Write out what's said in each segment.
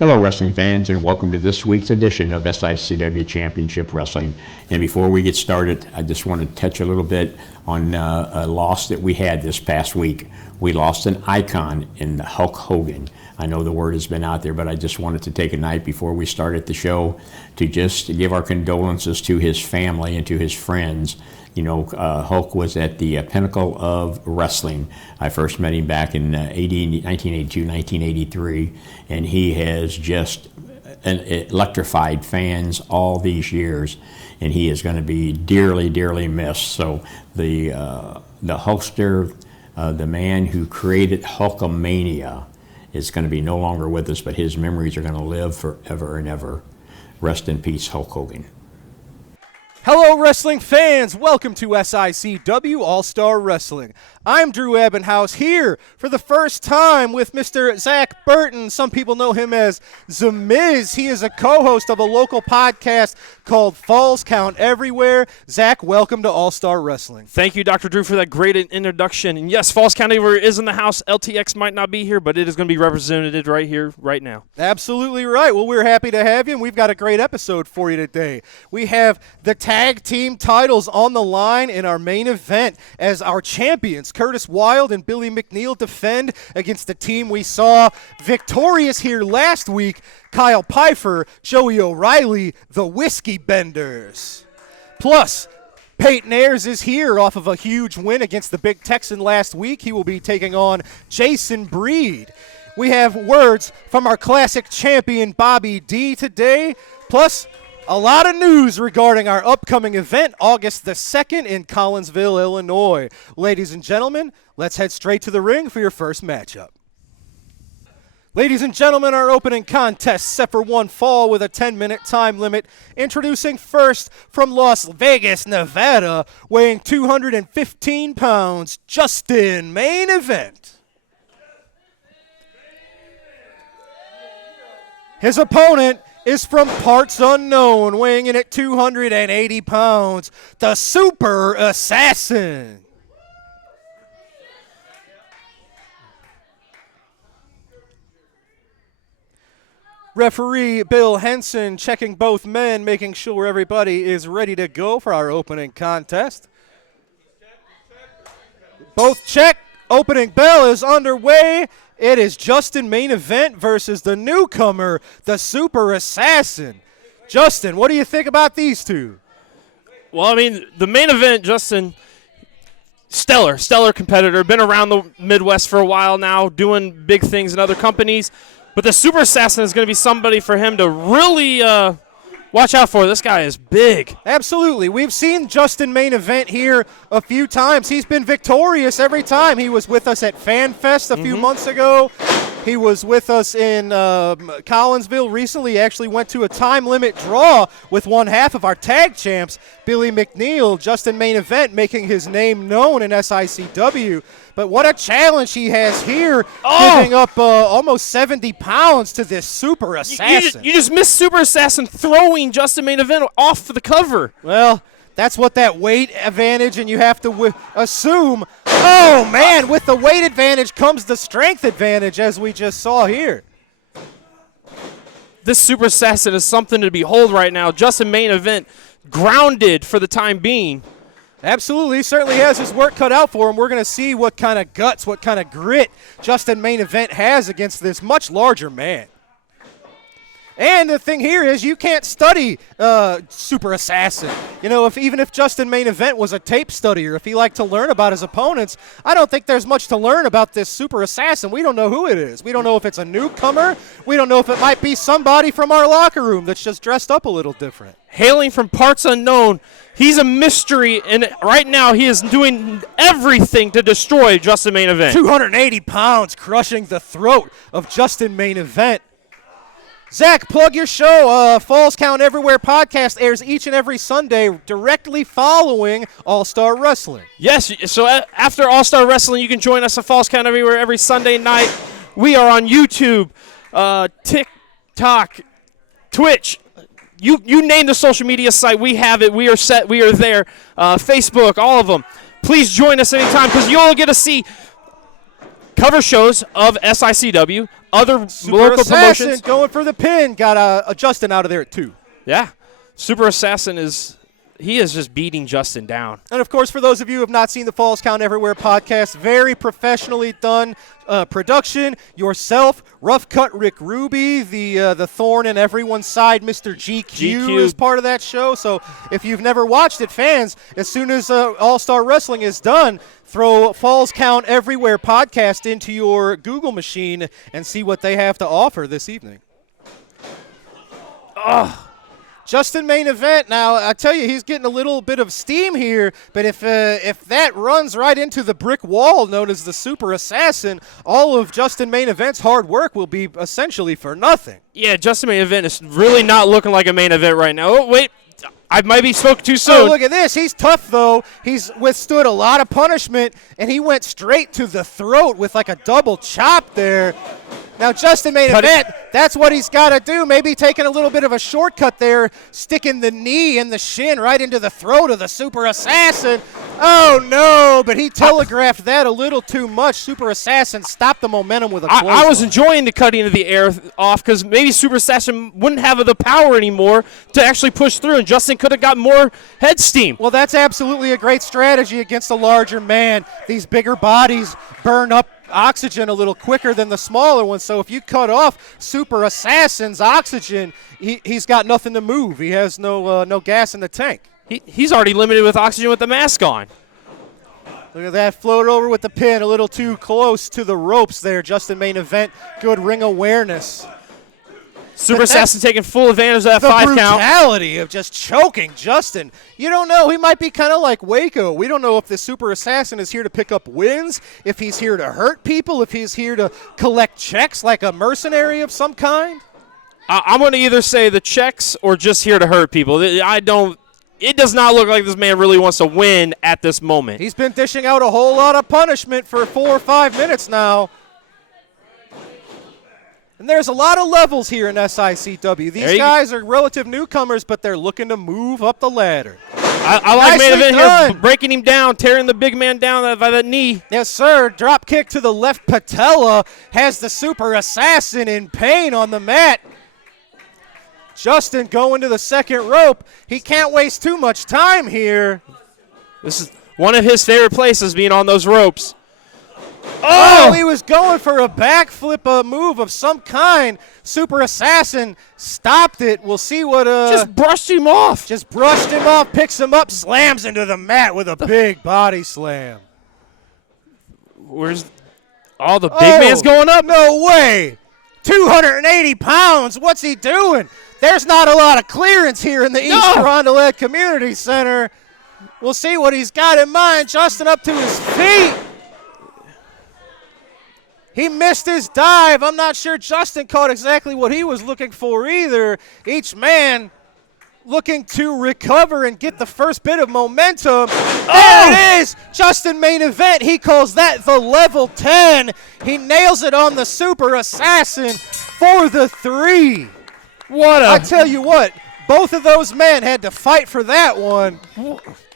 Hello, wrestling fans, and welcome to this week's edition of SICW Championship Wrestling. And before we get started, I just want to touch a little bit on a loss that we had this past week. We lost an icon in Hulk Hogan. I know the word has been out there, but I just wanted to take a night before we started the show to just give our condolences to his family and to his friends. You know, Hulk was at the pinnacle of wrestling. I first met him back in 1982, 1983, and he has just electrified fans all these years, and he is going to be dearly, dearly missed. So the Hulkster, the man who created Hulkamania, is going to be no longer with us, but his memories are going to live forever and ever. Rest in peace, Hulk Hogan. Hello, wrestling fans. Welcome to SICW All-Star Wrestling. I'm Drew Ebenhouse here for the first time with Mr. Zach Burton. Some people know him as The Miz. He is a co-host of a local podcast called Falls Count Everywhere. Zach, welcome to All-Star Wrestling. Thank you, Dr. Drew, for that great introduction. And yes, Falls Count Everywhere is in the house. LTX might not be here, but it is going to be represented right here, right now. Absolutely right. Well, we're happy to have you, and we've got a great episode for you today. We have the tag team titles on the line in our main event as our champions, Curtis Wilde and Billy McNeil, defend against the team we saw victorious here last week, Kyle Pfeiffer, Joey O'Reilly, the Whiskey Benders. Plus, Payton Ayers is here off of a huge win against the Big Texan last week. He will be taking on Jason Breed. We have words from our classic champion, Bobby D, today, plus a lot of news regarding our upcoming event, August the 2nd in Collinsville, Illinois. Ladies and gentlemen, let's head straight to the ring for your first matchup. Ladies and gentlemen, our opening contest set for one fall with a 10-minute time limit. Introducing first from Las Vegas, Nevada, weighing 215 pounds, Justin, main event. His opponent is from parts unknown, weighing in at 280 pounds, the Super Assassin. Referee Bill Henson checking both men, making sure everybody is ready to go for our opening contest. Both check. Opening bell is underway. It is Justin main event versus the newcomer, the Super Assassin. Justin, what do you think about these two? Well, I mean, the main event, Justin, stellar competitor. Been around the Midwest for a while now, doing big things in other companies. But the Super Assassin is going to be somebody for him to really watch out for. This guy is big. Absolutely. We've seen Justin main event here a few times. He's been victorious every time. He was with us at Fan Fest a few months ago. He was with us in Collinsville recently. He actually went to a time limit draw with one half of our tag champs, Billy McNeil. Justin main event making his name known in SICW. But what a challenge he has here, giving up almost 70 pounds to this Super Assassin. You just missed Super Assassin throwing Justin main event off the cover. Well, that's what that weight advantage, and you have to assume. Oh, man, with the weight advantage comes the strength advantage, as we just saw here. This Super Assassin is something to behold right now. Justin main event grounded for the time being. Absolutely, he certainly has his work cut out for him. We're going to see what kind of guts, what kind of grit Justin main event has against this much larger man. And the thing here is you can't study Super Assassin. You know, even if Justin main event was a tape studier, if he liked to learn about his opponents, I don't think there's much to learn about this Super Assassin. We don't know who it is. We don't know if it's a newcomer. We don't know if it might be somebody from our locker room that's just dressed up a little different. Hailing from parts unknown, he's a mystery, and right now he is doing everything to destroy Justin main event. 280 pounds crushing the throat of Justin main event. Zach, plug your show. Falls Count Everywhere podcast airs each and every Sunday directly following All-Star Wrestling. Yes, so after All-Star Wrestling, you can join us at Falls Count Everywhere every Sunday night. We are on YouTube, TikTok, Twitch. You name the social media site, we have it. We are set. We are there. Facebook, all of them. Please join us anytime because you'll get to see cover shows of SICW, other Super local Assassin promotions. going for the pin. Got a Justin out of there, too. Yeah. Super Assassin is just beating Justin down. And, of course, for those of you who have not seen the Falls Count Everywhere podcast, very professionally done production. Yourself, Rough Cut Rick Ruby, the thorn in everyone's side, Mr. GQ is part of that show. So if you've never watched it, fans, as soon as All-Star Wrestling is done, throw Falls Count Everywhere podcast into your Google machine and see what they have to offer this evening. Justin main event. Now, I tell you, he's getting a little bit of steam here, but if that runs right into the brick wall known as the Super Assassin, all of Justin main event's hard work will be essentially for nothing. Yeah, Justin main event is really not looking like a main event right now. Oh, wait. I might be spoken too soon. Oh, look at this. He's tough, though. He's withstood a lot of punishment, and he went straight to the throat with like a double chop there. Now, Justin main event, that's what he's got to do. Maybe taking a little bit of a shortcut there, sticking the knee and the shin right into the throat of the Super Assassin. Oh, no, but he telegraphed that a little too much. Super Assassin stopped the momentum with a clothesline. I was enjoying the cutting of the air off because maybe Super Assassin wouldn't have the power anymore to actually push through, and Justin could have got more head steam. Well, that's absolutely a great strategy against a larger man. These bigger bodies burn up oxygen a little quicker than the smaller ones. So if you cut off Super Assassin's oxygen, he's got nothing to move. He has no gas in the tank. He's already limited with oxygen with the mask on. Look at that, float over with the pin, a little too close to the ropes there. Justin main event, good ring awareness. Super Assassin taking full advantage of that 5 count. The brutality of just choking Justin. You don't know. He might be kind of like Waco. We don't know if the Super Assassin is here to pick up wins, if he's here to hurt people, if he's here to collect checks like a mercenary of some kind. I'm going to either say the checks or just here to hurt people. It does not look like this man really wants to win at this moment. He's been dishing out a whole lot of punishment for 4 or 5 minutes now. And there's a lot of levels here in SICW. These guys are relative newcomers, but they're looking to move up the ladder. I like main event here, breaking him down, tearing the big man down by that knee. Yes, sir. Drop kick to the left patella has the Super Assassin in pain on the mat. Justin going to the second rope. He can't waste too much time here. This is one of his favorite places, being on those ropes. Oh, he was going for a backflip move of some kind. Super Assassin stopped it. We'll see what... Just brushed him off. Just brushed him off, picks him up, slams into the mat with a big body slam. Where's... Oh, the big man's going up? No way. 280 pounds. What's he doing? There's not a lot of clearance here in the East Rondolet Community Center. We'll see what he's got in mind. Justin up to his feet. He missed his dive. I'm not sure Justin caught exactly what he was looking for either. Each man looking to recover and get the first bit of momentum. There it is. Justin main event. He calls that the level 10. He nails it on the Super Assassin for the 3. I tell you what, both of those men had to fight for that one.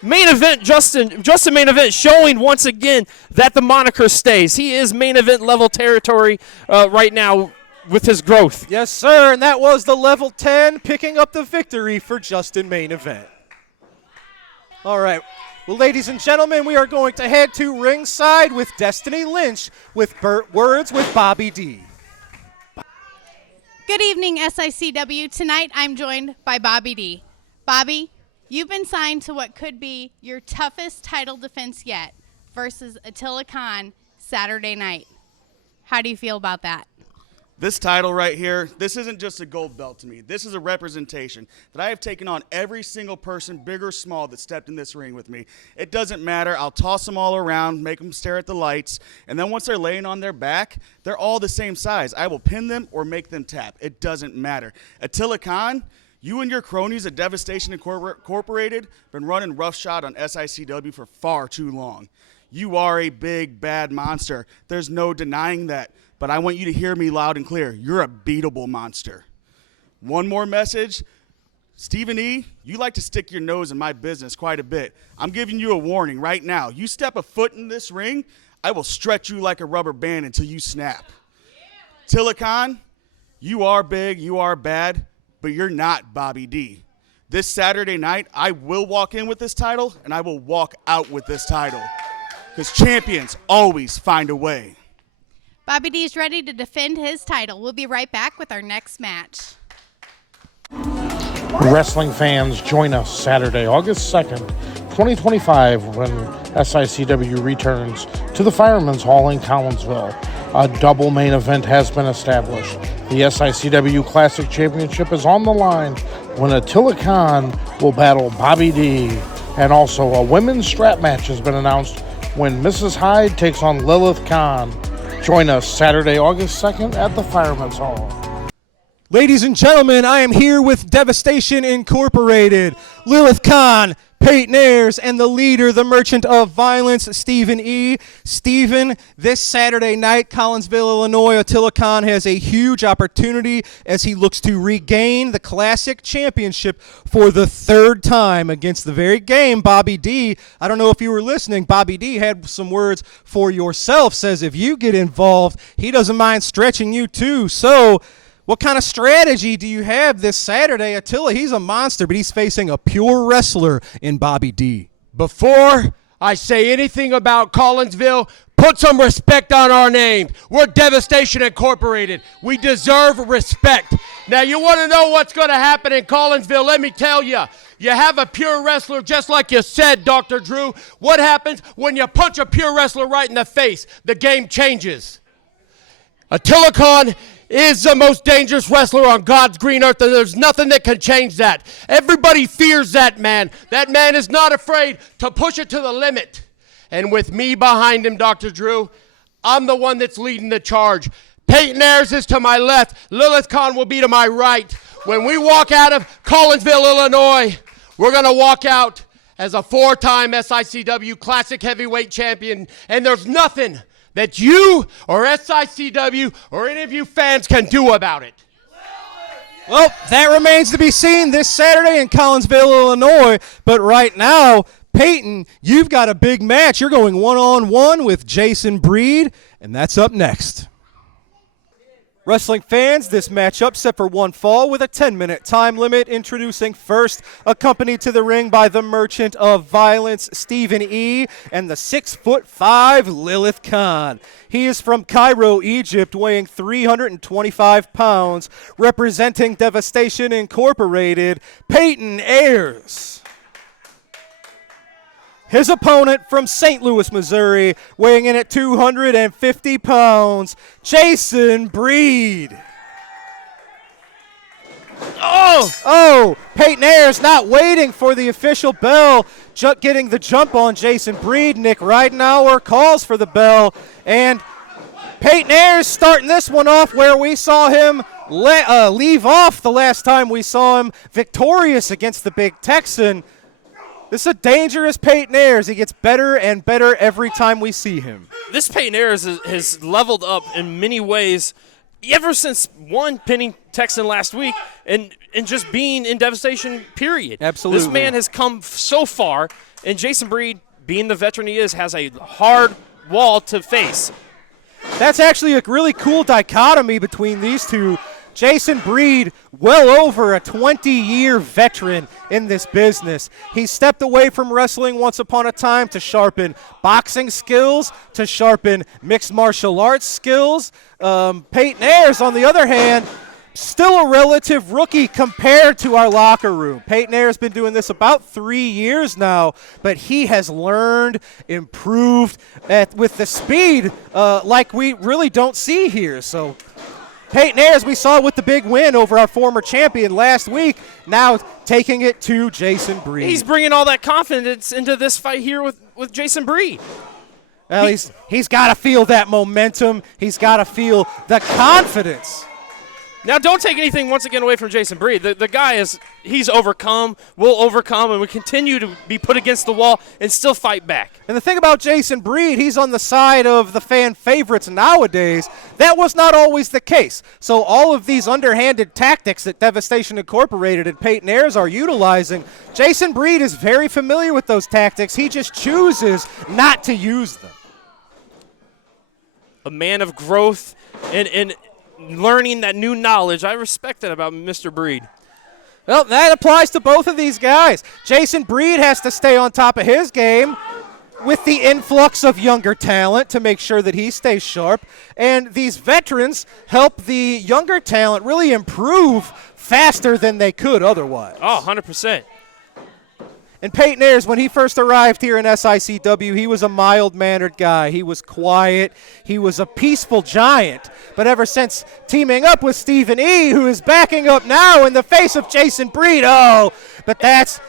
Main event, Justin main event showing once again that the moniker stays. He is main event level territory right now with his growth. Yes, sir, and that was the level 10 picking up the victory for Justin main event. All right, well, ladies and gentlemen, we are going to head to ringside with Destiny Lynch with Words with Bobby D. Good evening, SICW. Tonight I'm joined by Bobby D. Bobby, you've been signed to what could be your toughest title defense yet versus Attila Khan Saturday night. How do you feel about that? This title right here, this isn't just a gold belt to me. This is a representation that I have taken on every single person, big or small, that stepped in this ring with me. It doesn't matter. I'll toss them all around, make them stare at the lights, and then once they're laying on their back, they're all the same size. I will pin them or make them tap. It doesn't matter. Attila Khan, you and your cronies at Devastation Incorporated been running roughshod on SICW for far too long. You are a big, bad monster. There's no denying that. But I want you to hear me loud and clear. You're a beatable monster. One more message. Stephen E., you like to stick your nose in my business quite a bit. I'm giving you a warning right now. You step a foot in this ring, I will stretch you like a rubber band until you snap. Attila Khan, you are big, you are bad, but you're not Bobby D. This Saturday night, I will walk in with this title, and I will walk out with this title. Because champions always find a way. Bobby D is ready to defend his title. We'll be right back with our next match. Wrestling fans, join us Saturday, August 2nd, 2025, when SICW returns to the Fireman's Hall in Collinsville. A double main event has been established. The SICW Classic Championship is on the line when Attila Khan will battle Bobby D. And also a women's strap match has been announced when Mrs. Hyde takes on Lilith Khan. Join us Saturday, August 2nd at the Fireman's Hall. Ladies and gentlemen, I am here with Devastation Incorporated, Lilith Khan, Payton Ayers, and the leader, the merchant of violence, Stephen E. Stephen, this Saturday night, Collinsville, Illinois, Attila Khan has a huge opportunity as he looks to regain the Classic Championship for the third time against the very game, Bobby D. I don't know if you were listening. Bobby D had some words for yourself, says if you get involved, he doesn't mind stretching you too. So, what kind of strategy do you have this Saturday? Attila, he's a monster, but he's facing a pure wrestler in Bobby D. Before I say anything about Collinsville, put some respect on our name. We're Devastation Incorporated. We deserve respect. Now, you want to know what's going to happen in Collinsville? Let me tell you. You have a pure wrestler, just like you said, Dr. Drew. What happens when you punch a pure wrestler right in the face? The game changes. Attila Khan is the most dangerous wrestler on God's green earth, and there's nothing that can change that. Everybody fears that man. That man is not afraid to push it to the limit. And with me behind him, Dr. Drew, I'm the one that's leading the charge. Payton Ayers is to my left. Lilith Khan will be to my right. When we walk out of Collinsville, Illinois, we're going to walk out as a four-time SICW Classic Heavyweight Champion, and there's nothing that you or SICW or any of you fans can do about it. Well, that remains to be seen this Saturday in Collinsville, Illinois. But right now, Payton, you've got a big match. You're going one-on-one with Jason Breed, and that's up next. Wrestling fans, this matchup set for one fall with a 10-minute time limit. Introducing first, accompanied to the ring by the Merchant of Violence, Stephen E., and the 6'5" Lilith Khan. He is from Cairo, Egypt, weighing 325 pounds, representing Devastation Incorporated, Payton Ayers. His opponent from St. Louis, Missouri, weighing in at 250 pounds, Jason Breed. Oh, Payton Ayers not waiting for the official bell, getting the jump on Jason Breed. Nick Ridenauer calls for the bell, and Payton Ayers starting this one off where we saw him leave off the last time we saw him victorious against the Big Texan. This is a dangerous Payton Ayers. He gets better and better every time we see him. This Payton Ayers has leveled up in many ways ever since pinning Texan last week and just being in Devastation, period. Absolutely. This man has come so far, and Jason Breed, being the veteran he is, has a hard wall to face. That's actually a really cool dichotomy between these two. Jason Breed, well over a 20-year veteran in this business. He stepped away from wrestling once upon a time to sharpen boxing skills, to sharpen mixed martial arts skills. Payton Ayers, on the other hand, still a relative rookie compared to our locker room. Payton Ayers has been doing this about 3 years now, but he has learned, improved with the speed like we really don't see here. So Payton Ayers, we saw with the big win over our former champion last week, now taking it to Jason Breed. He's bringing all that confidence into this fight here with Jason Breed. Well, he's got to feel that momentum. He's got to feel the confidence. Now, don't take anything once again away from Jason Breed. The guy he's overcome, will overcome, and will continue to be put against the wall and still fight back. And the thing about Jason Breed, he's on the side of the fan favorites nowadays. That was not always the case. So all of these underhanded tactics that Devastation Incorporated and Payton Ayers are utilizing, Jason Breed is very familiar with those tactics. He just chooses not to use them. a man of growth and learning that new knowledge. I respect that about Mr. Breed. Well, that applies to both of these guys. Jason Breed has to stay on top of his game with the influx of younger talent to make sure that he stays sharp. And these veterans help the younger talent really improve faster than they could otherwise. Oh, 100%. And Payton Ayers, when he first arrived here in SICW, he was a mild-mannered guy. He was quiet. He was a peaceful giant. But ever since teaming up with Stephen E., who is backing up now in the face of Jason Breed, but that's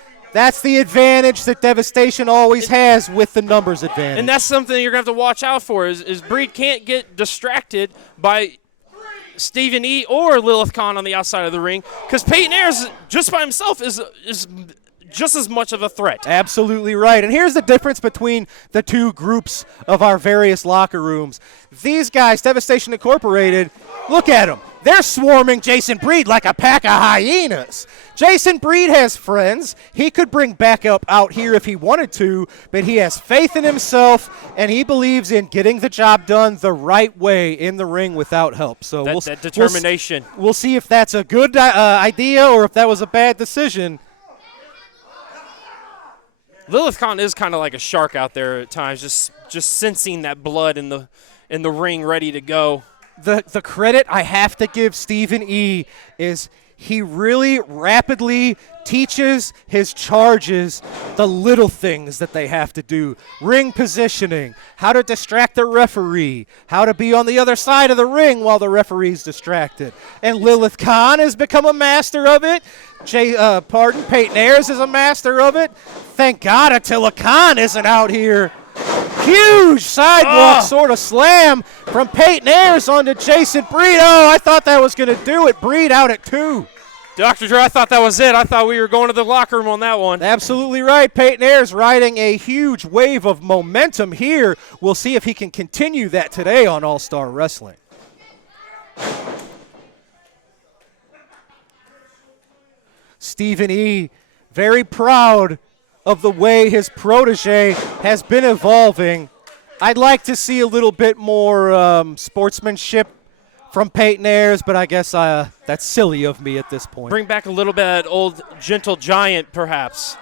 the advantage that Devastation always has with the numbers advantage. And that's something you're going to have to watch out for is Breed can't get distracted by Stephen E. or Lilith Khan on the outside of the ring, because Payton Ayers just by himself is just as much of a threat. Absolutely right. And here's the difference between the two groups of our various locker rooms. These guys, Devastation Incorporated, look at them. They're swarming Jason Breed like a pack of hyenas. Jason Breed has friends. He could bring backup out here if he wanted to, but he has faith in himself, and he believes in getting the job done the right way in the ring without help. So that determination. We'll see if that's a good idea or if that was a bad decision. Lilith Khan is kind of like a shark out there at times, just sensing that blood in the ring, ready to go. The credit I have to give Stephen E. is he really rapidly teaches his charges the little things that they have to do. Ring positioning, how to distract the referee, how to be on the other side of the ring while the referee's distracted. And Lilith Khan has become a master of it. Payton Ayers is a master of it. Thank God Attila Khan isn't out here. Huge sidewalk sort of slam from Payton Ayers onto Jason Breed. I thought that was going to do it. Breed out at 2. Dr. Drew, I thought that was it. I thought we were going to the locker room on that one. Absolutely right. Payton Ayers riding a huge wave of momentum here. We'll see if he can continue that today on All-Star Wrestling. Stephen E., very proud of the way his protege has been evolving. I'd like to see a little bit more sportsmanship from Payton Ayers, but I guess that's silly of me at this point. Bring back a little bit of that old gentle giant, perhaps.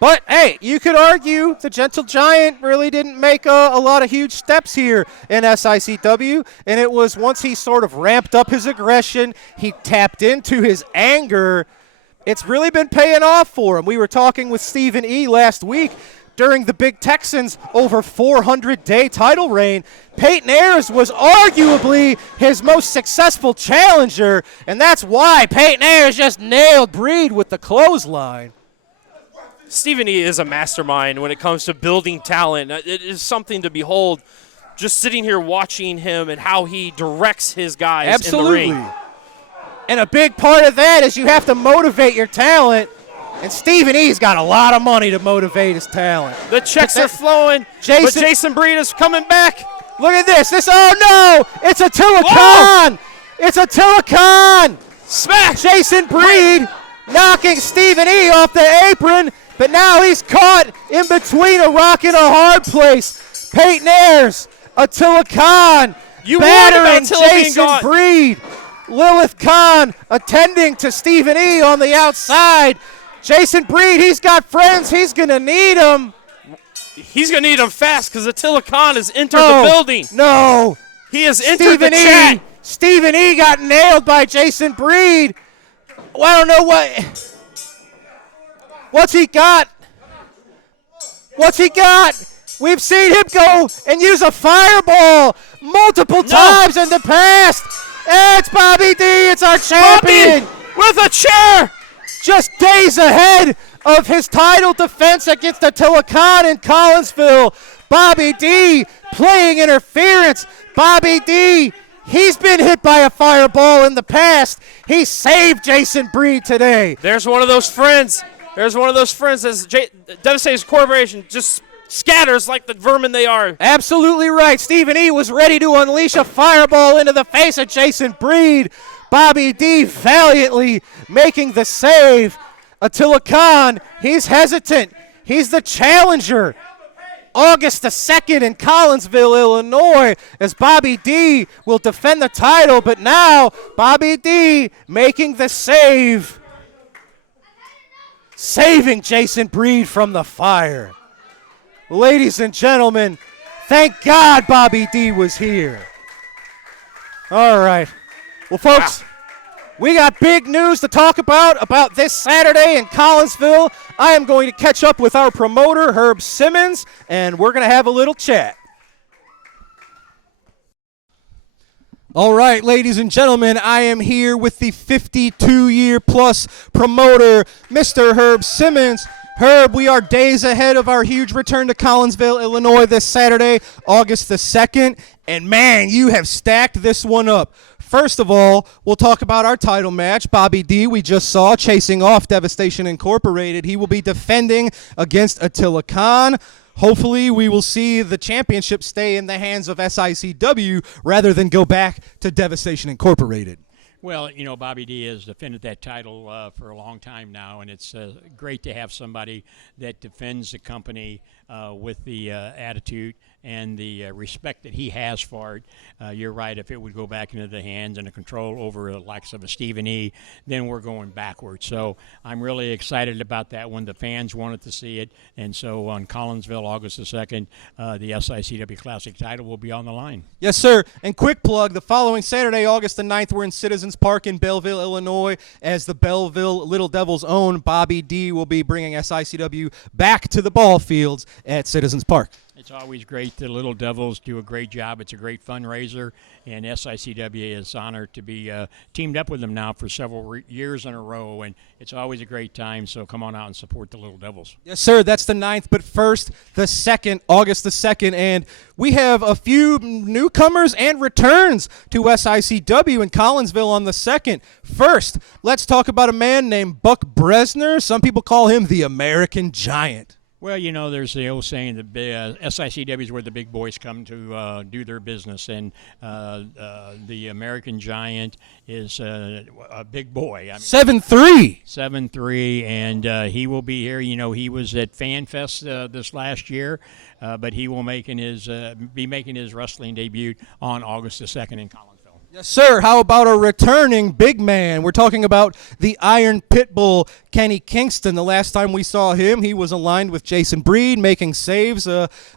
But, hey, you could argue the Gentle Giant really didn't make a lot of huge steps here in SICW, and it was once he sort of ramped up his aggression, he tapped into his anger, it's really been paying off for him. We were talking with Stephen E. last week during the Big Texans over 400-day title reign. Payton Ayers was arguably his most successful challenger, and that's why Payton Ayers just nailed Breed with the clothesline. Stephen E. is a mastermind when it comes to building talent. It is something to behold, just sitting here watching him and how he directs his guys in the ring. And a big part of that is you have to motivate your talent, and Stephen E.'s got a lot of money to motivate his talent. The checks are flowing, but Jason Breed is coming back. Look at this. It's Attila Khan. It's Attila Khan. Smash! Jason Breed knocking Stephen E. off the apron, but now he's caught in between a rock and a hard place. Payton Ayers, Attila Khan, battering Jason Breed. Lilith Khan attending to Stephen E. on the outside. Jason Breed, he's got friends. He's going to need them. He's going to need them fast because Attila Khan has entered the building. No. He has entered the chat. Stephen E. got nailed by Jason Breed. Well, I don't know what's he got. What's he got? We've seen him go and use a fireball multiple times in the past. It's Bobby D. It's our champion. Bobby with a chair. Just days ahead of his title defense against Attila Khan in Collinsville. Bobby D. playing interference. Bobby D. He's been hit by a fireball in the past. He saved Jason Breed today. There's one of those friends. There's one of those friends as Devastator's Corporation just scatters like the vermin they are. Absolutely right. Stephen E. was ready to unleash a fireball into the face of Jason Breed. Bobby D. valiantly making the save. Attila Khan, he's hesitant. He's the challenger. August the 2nd in Collinsville, Illinois, as Bobby D will defend the title, but now Bobby D making the save. Saving Jason Breed from the fire. Ladies and gentlemen, thank God Bobby D was here. All right. Well, folks, we got big news to talk about this Saturday in Collinsville. I am going to catch up with our promoter, Herb Simmons, and we're going to have a little chat. All right, ladies and gentlemen, I am here with the 52-year-plus promoter, Mr. Herb Simmons. Herb, we are days ahead of our huge return to Collinsville, Illinois this Saturday, August the 2nd. And, man, you have stacked this one up. First of all, we'll talk about our title match. Bobby D, we just saw, chasing off Devastation Incorporated. He will be defending against Attila Khan. Hopefully, we will see the championship stay in the hands of SICW rather than go back to Devastation Incorporated. Well, you know, Bobby D has defended that title for a long time now, and it's great to have somebody that defends the company with the attitude and the respect that he has for it. You're right, if it would go back into the hands and the control over the likes of a Stephen E., then we're going backwards. So I'm really excited about that one. The fans wanted to see it, and so on Collinsville, August the 2nd, the SICW Classic title will be on the line. Yes, sir. And quick plug, the following Saturday, August the 9th, we're in Citizens Park in Belleville, Illinois, as the Belleville Little Devils' own Bobby D will be bringing SICW back to the ball fields at Citizens Park. It's always great. The Little Devils do a great job. It's a great fundraiser, and SICW is honored to be teamed up with them now for several years in a row, and it's always a great time, so come on out and support the Little Devils. Yes, sir. That's the 9th, but first, the 2nd, August the 2nd, and we have a few newcomers and returns to SICW in Collinsville on the 2nd. First, let's talk about a man named Buck Bresner. Some people call him the American Giant. Well, you know, there's the old saying that SICW is where the big boys come to do their business, and the American Giant is a big boy. I mean, 7'3". 7'3", and he will be here. You know, he was at FanFest this last year, but he will be making his wrestling debut on August the 2nd in Collinsville. Yes, sir. How about a returning big man? We're talking about the Iron Pitbull, Kenny Kingston. The last time we saw him, he was aligned with Jason Breed, making saves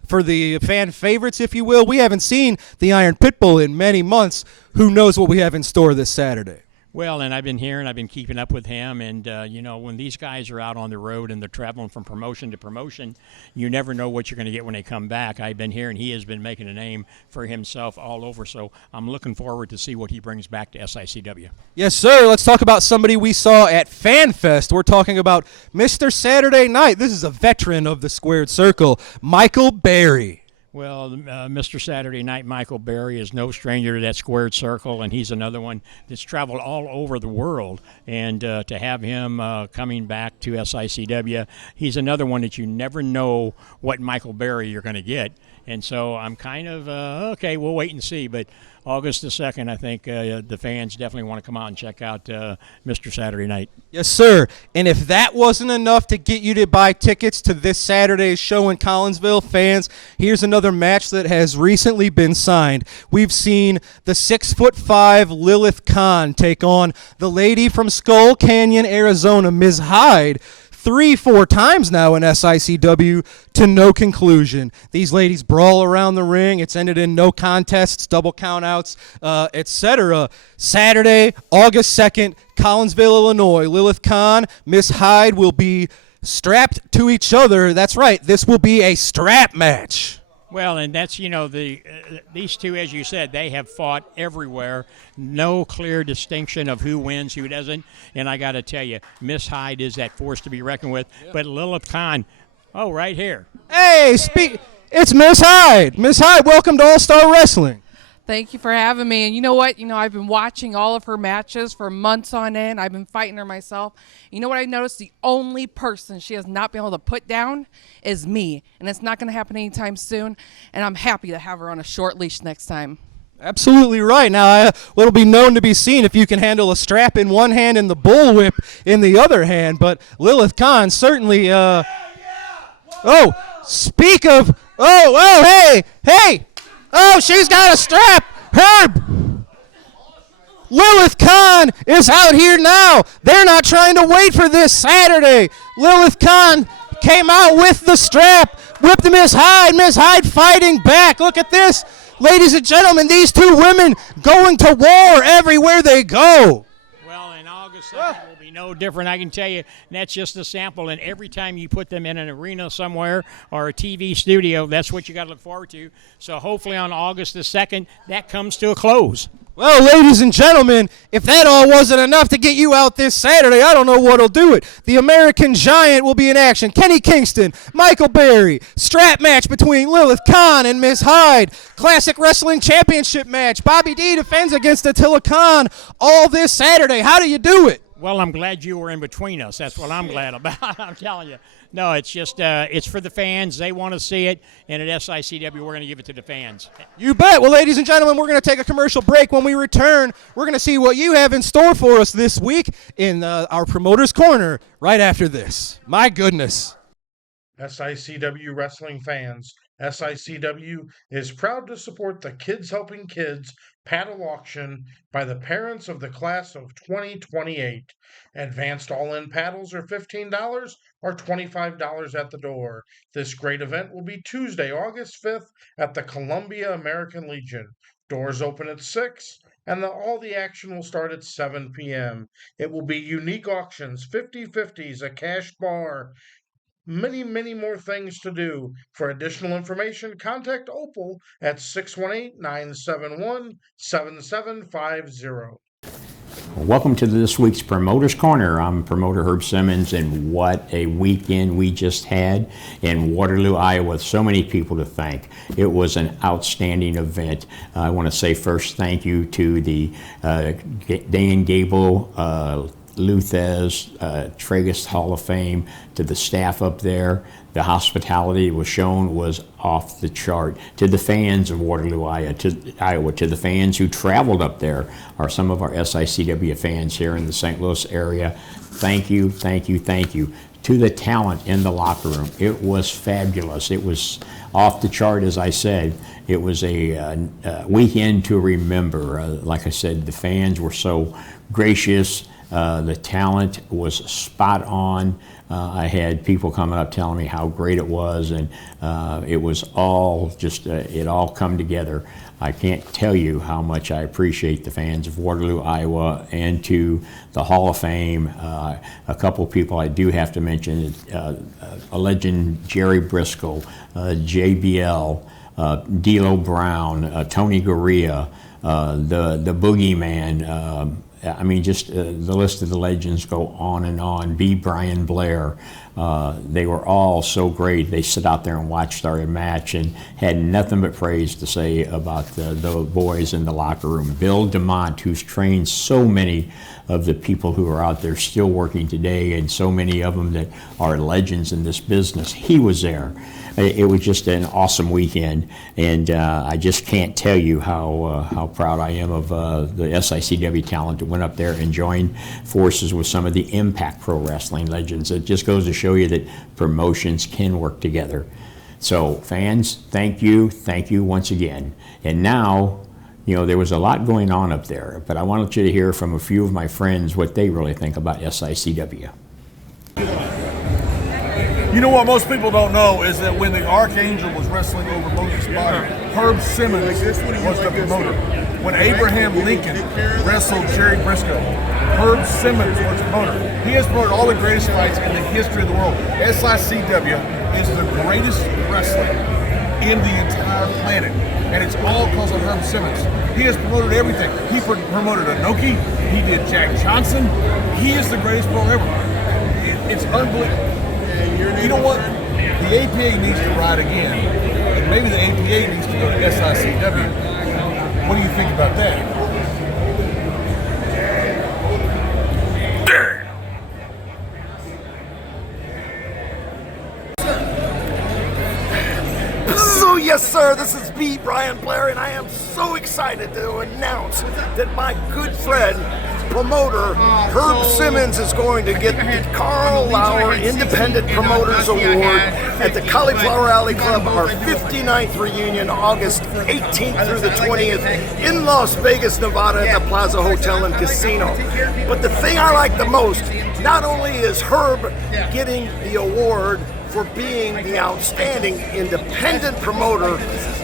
for the fan favorites, if you will. We haven't seen the Iron Pitbull in many months. Who knows what we have in store this Saturday? Well, and I've been here and I've been keeping up with him, and you know, when these guys are out on the road and they're traveling from promotion to promotion, you never know what you're going to get when they come back. I've been here and he has been making a name for himself all over, so I'm looking forward to see what he brings back to SICW. Yes, sir. Let's talk about somebody we saw at FanFest. We're talking about Mr. Saturday Night. This is a veteran of the Squared Circle, Michael Berry. Well, Mr. Saturday Night, Michael Berry, is no stranger to that Squared Circle, and he's another one that's traveled all over the world. And to have him coming back to SICW, he's another one that you never know what Michael Berry you're going to get. And so I'm kind of, okay, we'll wait and see. But August the 2nd, I think the fans definitely want to come out and check out Mr. Saturday Night. Yes, sir. And if that wasn't enough to get you to buy tickets to this Saturday's show in Collinsville, fans, here's another match that has recently been signed. We've seen the 6'5" Lilith Khan take on the lady from Skull Canyon, Arizona, Ms. Hyde. 3-4 times now in SICW to no conclusion. These ladies brawl around the ring. It's ended in no contests, double countouts, etc. Saturday, August 2nd, Collinsville, Illinois. Lilith Khan, Miss Hyde will be strapped to each other. That's right. This will be a strap match. Well, and that's, you know, these two, as you said, they have fought everywhere. No clear distinction of who wins, who doesn't. And I got to tell you, Miss Hyde is that force to be reckoned with. Yeah. But Lilith Khan, right here. Hey, it's Miss Hyde. Miss Hyde, welcome to All-Star Wrestling. Thank you for having me. And you know what? I've been watching all of her matches for months on end. I've been fighting her myself. You know what I noticed? The only person she has not been able to put down is me. And it's not going to happen anytime soon. And I'm happy to have her on a short leash next time. Absolutely right. Now, it'll be known to be seen if you can handle a strap in one hand and the bullwhip in the other hand. But Lilith Khan certainly... speak of Oh, hey! Oh, she's got a strap! Herb! Lilith Kahn is out here now. They're not trying to wait for this Saturday. Lilith Kahn came out with the strap, whipped Miss Hyde. Miss Hyde fighting back. Look at this. Ladies and gentlemen, these two women going to war everywhere they go. Well, in August, that will be no different, I can tell you. That's just a sample, and every time you put them in an arena somewhere or a TV studio, that's what you got to look forward to. So hopefully on August the 2nd, that comes to a close. Well, ladies and gentlemen, if that all wasn't enough to get you out this Saturday, I don't know what'll do it. The American Giant will be in action. Kenny Kingston, Michael Berry, strap match between Lilith Kahn and Miss Hyde, classic wrestling championship match. Bobby D defends against Attila Khan all this Saturday. How do you do it? Well, I'm glad you were in between us. That's what I'm glad about. I'm telling you. No, it's just it's for the fans. They want to see it, and at SICW, we're going to give it to the fans. You bet. Well, ladies and gentlemen, we're going to take a commercial break. When we return, we're going to see what you have in store for us this week in our Promoter's Corner right after this. My goodness. SICW wrestling fans, SICW is proud to support the Kids Helping Kids paddle auction by the parents of the class of 2028. Advanced all-in paddles are $15 or $25 at the door. This great event will be Tuesday, August 5th at the Columbia American Legion. Doors open at 6, and all the action will start at 7 p.m. It will be unique auctions, 50/50s, a cash bar, many, many more things to do. For additional information, contact Opal at 618-971-7750. Welcome to this week's Promoter's Corner. I'm promoter Herb Simmons, and what a weekend we just had in Waterloo, Iowa. So many people to thank. It was an outstanding event. I want to say first thank you to the Dan Gable, Luthez, Tragus Hall of Fame, to the staff up there. The hospitality was shown was off the chart. To the fans of Waterloo, Iowa, to the fans who traveled up there, are some of our SICW fans here in the St. Louis area. Thank you, thank you, thank you. To the talent in the locker room, it was fabulous. It was off the chart, as I said. It was a weekend to remember. Like I said, the fans were so gracious. The talent was spot on. I had people coming up telling me how great it was, and it was all just, it all come together. I can't tell you how much I appreciate the fans of Waterloo, Iowa, and to the Hall of Fame. A couple people I do have to mention, a legend, Jerry Briscoe, JBL, D'Lo Brown, Tony Gurria, the Boogeyman, I mean, just the list of the legends go on and on. B. Brian Blair, they were all so great. They sit out there and watched our match and had nothing but praise to say about the boys in the locker room. Bill DeMont, who's trained so many of the people who are out there still working today, and so many of them that are legends in this business, he was there. It was just an awesome weekend, and I just can't tell you how proud I am of the SICW talent that went up there and joined forces with some of the Impact Pro Wrestling legends. It just goes to show you that promotions can work together. So fans, thank you once again. And now, you know, there was a lot going on up there, but I wanted you to hear from a few of my friends what they really think about SICW. You know what most people don't know is that when the Archangel was wrestling over Moses' body, Herb Simmons was the promoter. When Abraham Lincoln wrestled Jerry Briscoe, Herb Simmons was the promoter. He has promoted all the greatest fights in the history of the world. SICW is the greatest wrestling in the entire planet, and it's all because of Herb Simmons. He has promoted everything. He promoted Inoki, he did Jack Johnson. He is the greatest pro ever. It's unbelievable. You know what? The APA needs to ride again, and maybe the APA needs to go to SICW. What do you think about that? So yes, sir, this is B. Brian Blair, and I am so excited to announce that my good friend promoter, Herb Simmons, is going to get the Carl Lauer Independent Promoters Award at the Cauliflower Alley Club, our 59th reunion, August 18th through the 20th in Las Vegas, Nevada at the Plaza Hotel and Casino. But the thing I like the most, not only is Herb getting the award for being the outstanding independent promoter,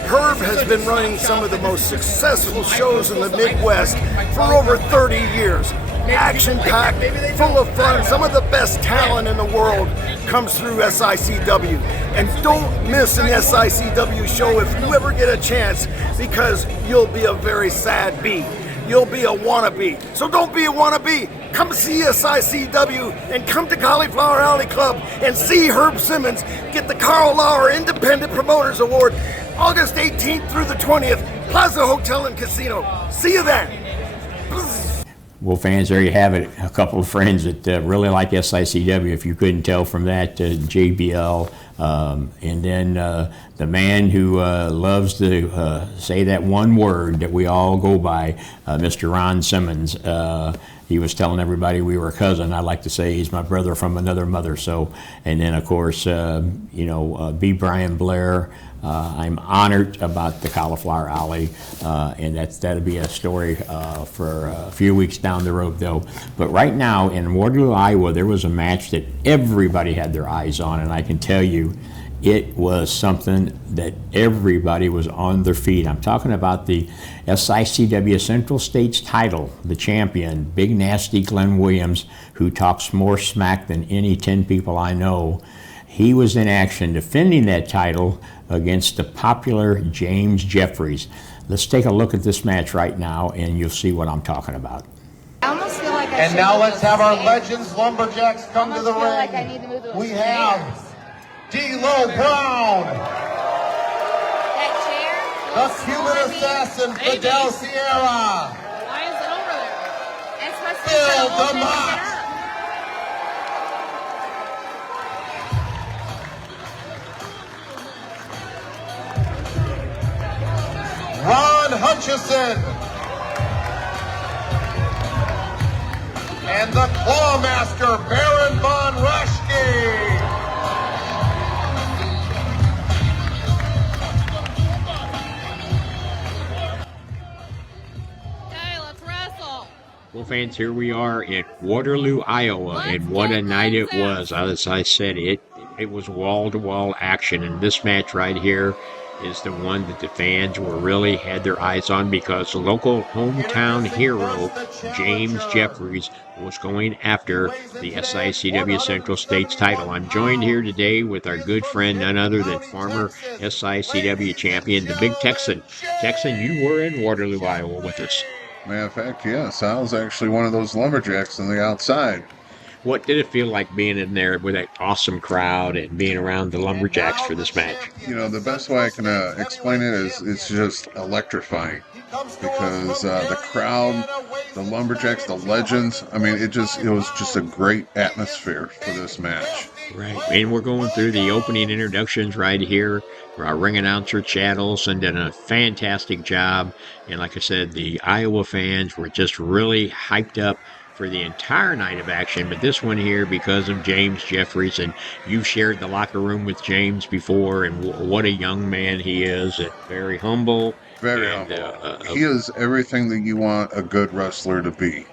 Herb has been running some of the most successful shows in the Midwest for over 30 years. Action-packed, full of fun, some of the best talent in the world comes through SICW. And don't miss an SICW show if you ever get a chance, because you'll be a very sad bee. You'll be a wannabe. So don't be a wannabe. Come see SICW and come to Cauliflower Alley Club and see Herb Simmons get the Carl Lauer Independent Promoters Award August 18th through the 20th, Plaza Hotel and Casino. See you then. Well, fans, there you have it. A couple of friends that really like SICW, if you couldn't tell from that, JBL. And then the man who loves to say that one word that we all go by, Mr. Ron Simmons. He was telling everybody we were a cousin. I like to say he's my brother from another mother. So, and then of course, B. Brian Blair. I'm honored about the Cauliflower Alley, and that'll be a story for a few weeks down the road, though. But right now in Waterloo, Iowa, there was a match that everybody had their eyes on, and I can tell you, it was something that everybody was on their feet. I'm talking about the SICW Central States title, the champion, Big Nasty Glenn Williams, who talks more smack than any 10 people I know. He was in action defending that title against the popular James Jeffries. Let's take a look at this match right now, and you'll see what I'm talking about. I almost feel like and now let's have our Legends Lumberjacks come to the ring. Like I need to move those we chairs. have D'Lo Brown, That chair. the Cuban assassin Fidel Sierra, Why is it over there? It's supposed to Bill be so DeMott, Ron Hutchison, and the Clawmaster Baron Von Raschke. Okay, let's wrestle. Well, fans, here we are in Waterloo, Iowa, and what a night it was. As I said, it was wall-to-wall action, and this match right here is the one that the fans really had their eyes on, because the local hometown hero, James Jeffries, was going after the SICW Central States title. I'm joined here today with our good friend, none other than former SICW champion, the Big Texan. Texan, you were in Waterloo, Iowa with us. Matter of fact, yes. I was actually one of those lumberjacks on the outside. What did it feel like being in there with that awesome crowd and being around the lumberjacks for this match? You know, the best way I can explain it is it's just electrifying. Because the crowd, the lumberjacks, the legends, I mean, it was just a great atmosphere for this match. Right, and we're going through the opening introductions right here. Our ring announcer, Chad Olson, did a fantastic job. And like I said, the Iowa fans were just really hyped up for the entire night of action, but this one here because of James Jeffries, and you've shared the locker room with James before, and what a young man he is, and very humble. Very humble. He is everything that you want a good wrestler to be.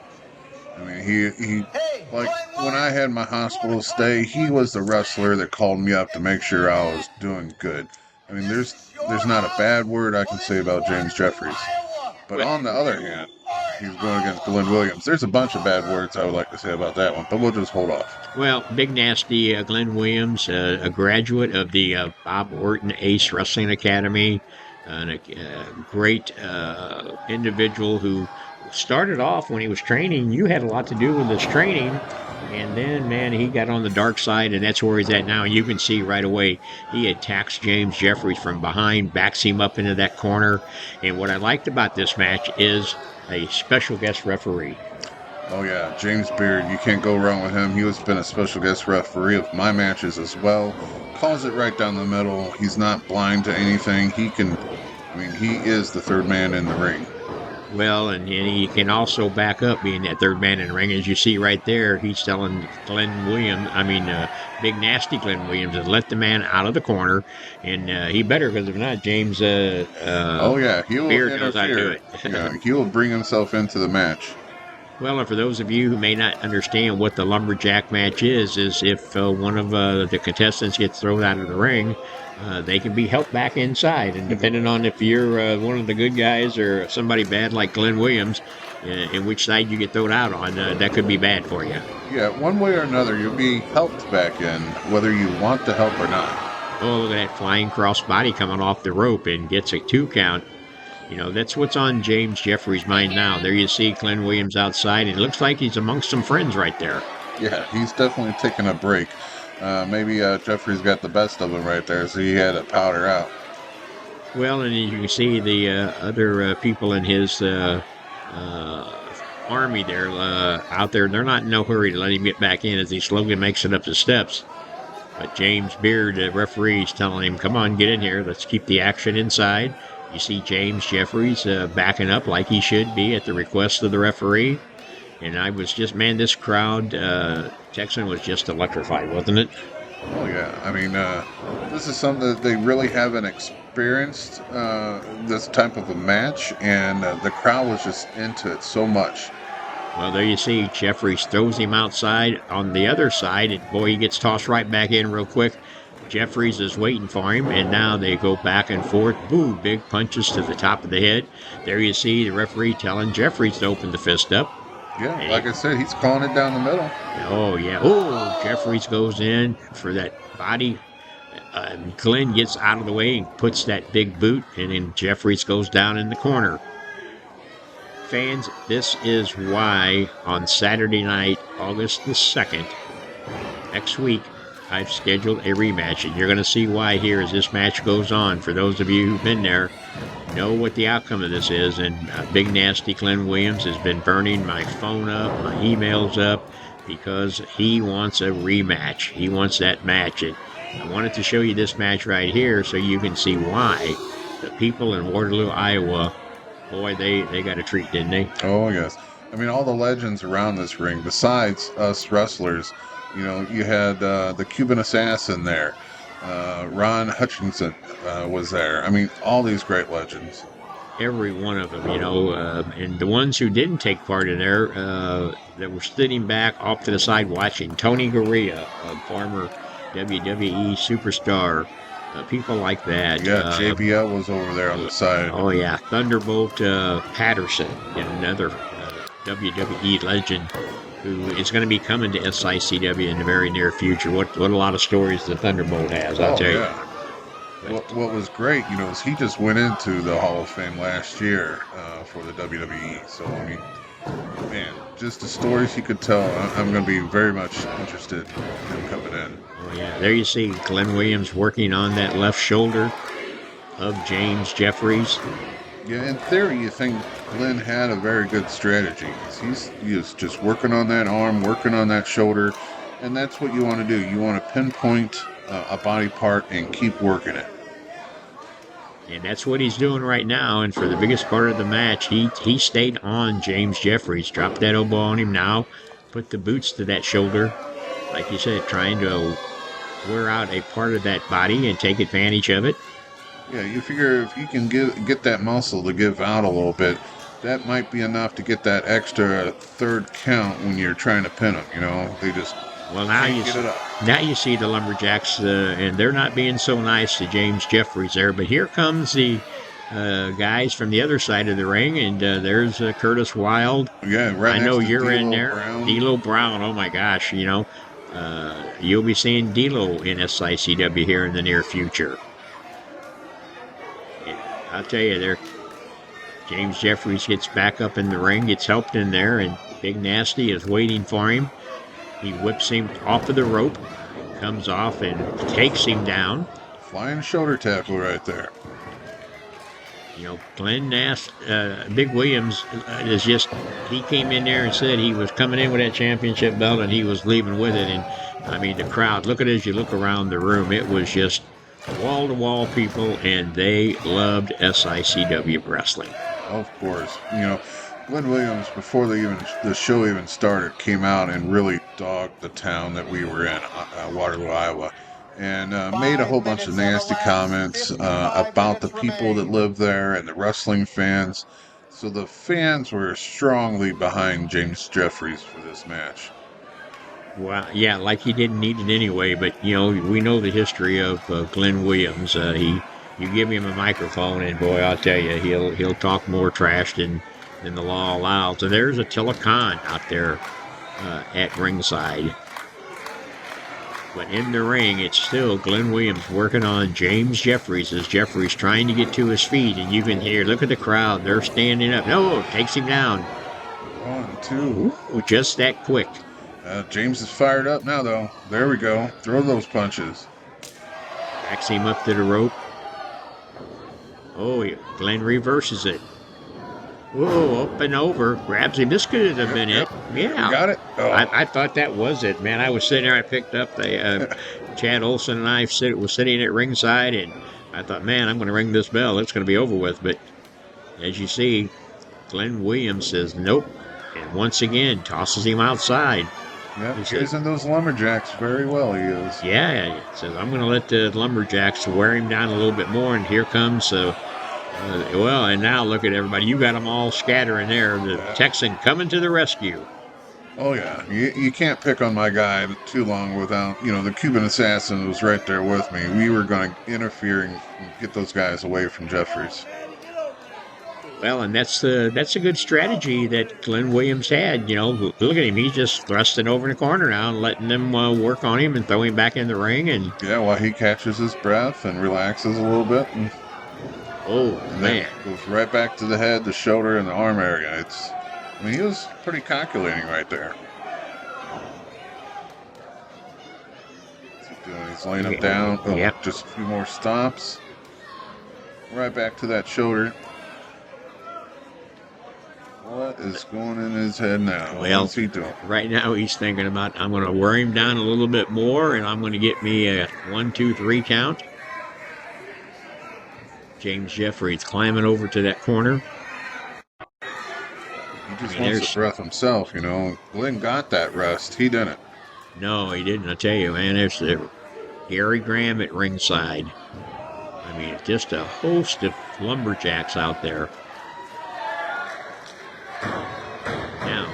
I mean, he like when I had my hospital stay, he was the wrestler that called me up to make sure I was doing good. I mean, there's not a bad word I can say about James Jeffries. But on the other hand, he's going against Glenn Williams. There's a bunch of bad words I would like to say about that one, but we'll just hold off. Well, Big Nasty Glenn Williams, a graduate of the Bob Orton Ace Wrestling Academy, and a great individual who started off when he was training. You had a lot to do with his training, and then, man, he got on the dark side, and that's where he's at now. You can see right away he attacks James Jeffries from behind, backs him up into that corner, and what I liked about this match is a special guest referee. Oh yeah, James Beard, you can't go wrong with him. He has been a special guest referee of my matches as well. Calls it right down the middle. He's not blind to anything. He is the third man in the ring. Well, and he can also back up being that third man in the ring. As you see right there, he's telling Big Nasty Glenn Williams to let the man out of the corner. And he better, because if not, James oh, yeah, he will Beard knows how to do interfere. it. Yeah, he will bring himself into the match. Well, and for those of you who may not understand what the lumberjack match is if one of the contestants gets thrown out of the ring, they can be helped back inside. And depending on if you're one of the good guys or somebody bad like Glenn Williams, in which side you get thrown out on, that could be bad for you. Yeah, one way or another, you'll be helped back in, whether you want the help or not. Oh, look at that flying crossbody coming off the rope and gets a 2 count. You know, that's what's on James Jeffries' mind now. There you see Glenn Williams outside, and it looks like he's amongst some friends right there. Yeah, he's definitely taking a break. Maybe Jeffries got the best of him right there, so he had to powder out. Well, and you can see the other people in his army there out there. They're not in no hurry to let him get back in as he slowly makes it up the steps. But James Beard, the referee, is telling him, come on, get in here. Let's keep the action inside. You see James Jeffries backing up like he should be at the request of the referee. And I was just, man, this crowd, Texan was just electrified, wasn't it? Oh, yeah. I mean, this is something that they really haven't experienced, this type of a match, and the crowd was just into it so much. Well, there you see Jeffries throws him outside on the other side, and boy, he gets tossed right back in real quick. Jeffries is waiting for him, and now they go back and forth. Boo, big punches to the top of the head. There you see the referee telling Jeffries to open the fist up. Yeah, and like I said, he's calling it down the middle. Oh, yeah. Oh, Jeffries goes in for that body. Glenn gets out of the way and puts that big boot, and then Jeffries goes down in the corner. Fans, this is why on Saturday night, August the 2nd, next week, I've scheduled a rematch, and you're going to see why here as this match goes on. For those of you who've been there, know what the outcome of this is, and Big Nasty Glenn Williams has been burning my phone up, my emails up, because he wants a rematch. He wants that match, and I wanted to show you this match right here so you can see why the people in Waterloo, Iowa, boy, they got a treat, didn't they? Oh, yes. I mean, all the legends around this ring, besides us wrestlers, you know, you had the Cuban Assassin there. Ron Hutchinson was there. I mean, all these great legends. Every one of them, you know. And the ones who didn't take part in there, that were sitting back off to the side watching. Tony Gurria, a former WWE superstar. People like that. Yeah, JBL was over there on the side. Oh, yeah. Thunderbolt Patterson, another WWE legend, who is going to be coming to SICW in the very near future. What a lot of stories the Thunderbolt has, I'll tell you. What was great, you know, is he just went into the Hall of Fame last year for the WWE. So, I mean, man, just the stories he could tell, I'm going to be very much interested in him coming in. Oh, yeah. There you see Glenn Williams working on that left shoulder of James Jeffries. Yeah, in theory, you think Glenn had a very good strategy. He's just working on that arm, working on that shoulder, and that's what you want to do. You want to pinpoint a body part and keep working it. And that's what he's doing right now. And for the biggest part of the match, he stayed on James Jeffries, dropped that elbow on him now, put the boots to that shoulder, like you said, trying to wear out a part of that body and take advantage of it. Yeah, you figure if you can get that muscle to give out a little bit, that might be enough to get that extra third count when you're trying to pin them. You know, they just can't get it up. Now you see the Lumberjacks, and they're not being so nice to James Jeffries there. But here comes the guys from the other side of the ring, and there's Curtis Wilde. Yeah, right. I know next to you're in D'Lo there. Brown. D'Lo Brown. Oh my gosh, you know, you'll be seeing D'Lo in SICW here in the near future. I'll tell you, there, James Jeffries gets back up in the ring, gets helped in there, and Big Nasty is waiting for him. He whips him off of the rope, comes off and takes him down. Flying shoulder tackle right there. You know, Glenn Big Williams is just, he came in there and said he was coming in with that championship belt and he was leaving with it. And, I mean, the crowd, look at it as you look around the room, it was just wall-to-wall people, and they loved SICW wrestling. Of course. Glenn Williams, before the show even started, came out and really dogged the town that we were in, Waterloo, Iowa, and made a whole bunch of nasty comments about the people that live there and the wrestling fans. So the fans were strongly behind James Jeffries for this match. Well, yeah, like he didn't need it anyway, but, we know the history of Glenn Williams. You give him a microphone, and boy, I'll tell you, he'll talk more trash than the law allows. So there's Attila Khan out there at ringside. But in the ring, it's still Glenn Williams working on James Jeffries as Jeffries trying to get to his feet, and you can hear, look at the crowd, they're standing up. No, takes him down. 1, 2. Ooh, just that quick. James is fired up now, though. There we go. Throw those punches. Backs him up to the rope. Oh, Glenn reverses it. Whoa, up and over. Grabs him. This could have been it. Yeah. Got it? Oh. I thought that was it, man. I was sitting there. I picked up the Chad Olson and I was sitting at ringside, and I thought, man, I'm going to ring this bell. It's going to be over with. But as you see, Glenn Williams says nope, and once again tosses him outside. Yeah, he's using those lumberjacks very well, he is. Yeah, he says, I'm going to let the lumberjacks wear him down a little bit more, and here comes, and now look at everybody. You got them all scattering there. The Texan coming to the rescue. Oh, yeah. You can't pick on my guy too long without, the Cuban assassin was right there with me. We were going to interfere and get those guys away from Jeffries. Well, and that's a good strategy that Glenn Williams had. Look at him. He's just thrusting over in the corner now and letting them work on him and throw him back in the ring. And yeah, while he catches his breath and relaxes a little bit. And man. Goes right back to the head, the shoulder, and the arm area. He was pretty calculating right there. What's he doing? He's laying him down. Just a few more stops. Right back to that shoulder. What is going in his head now? Well, what's he doing? Right now he's thinking about, I'm going to wear him down a little bit more, and I'm going to get me a 1, 2, 3 count. James Jeffries climbing over to that corner. He just wants the breath himself, Glenn got that rest. He didn't. No, he didn't. I tell you, man, there's Gary Graham at ringside. Just a host of lumberjacks out there. Now,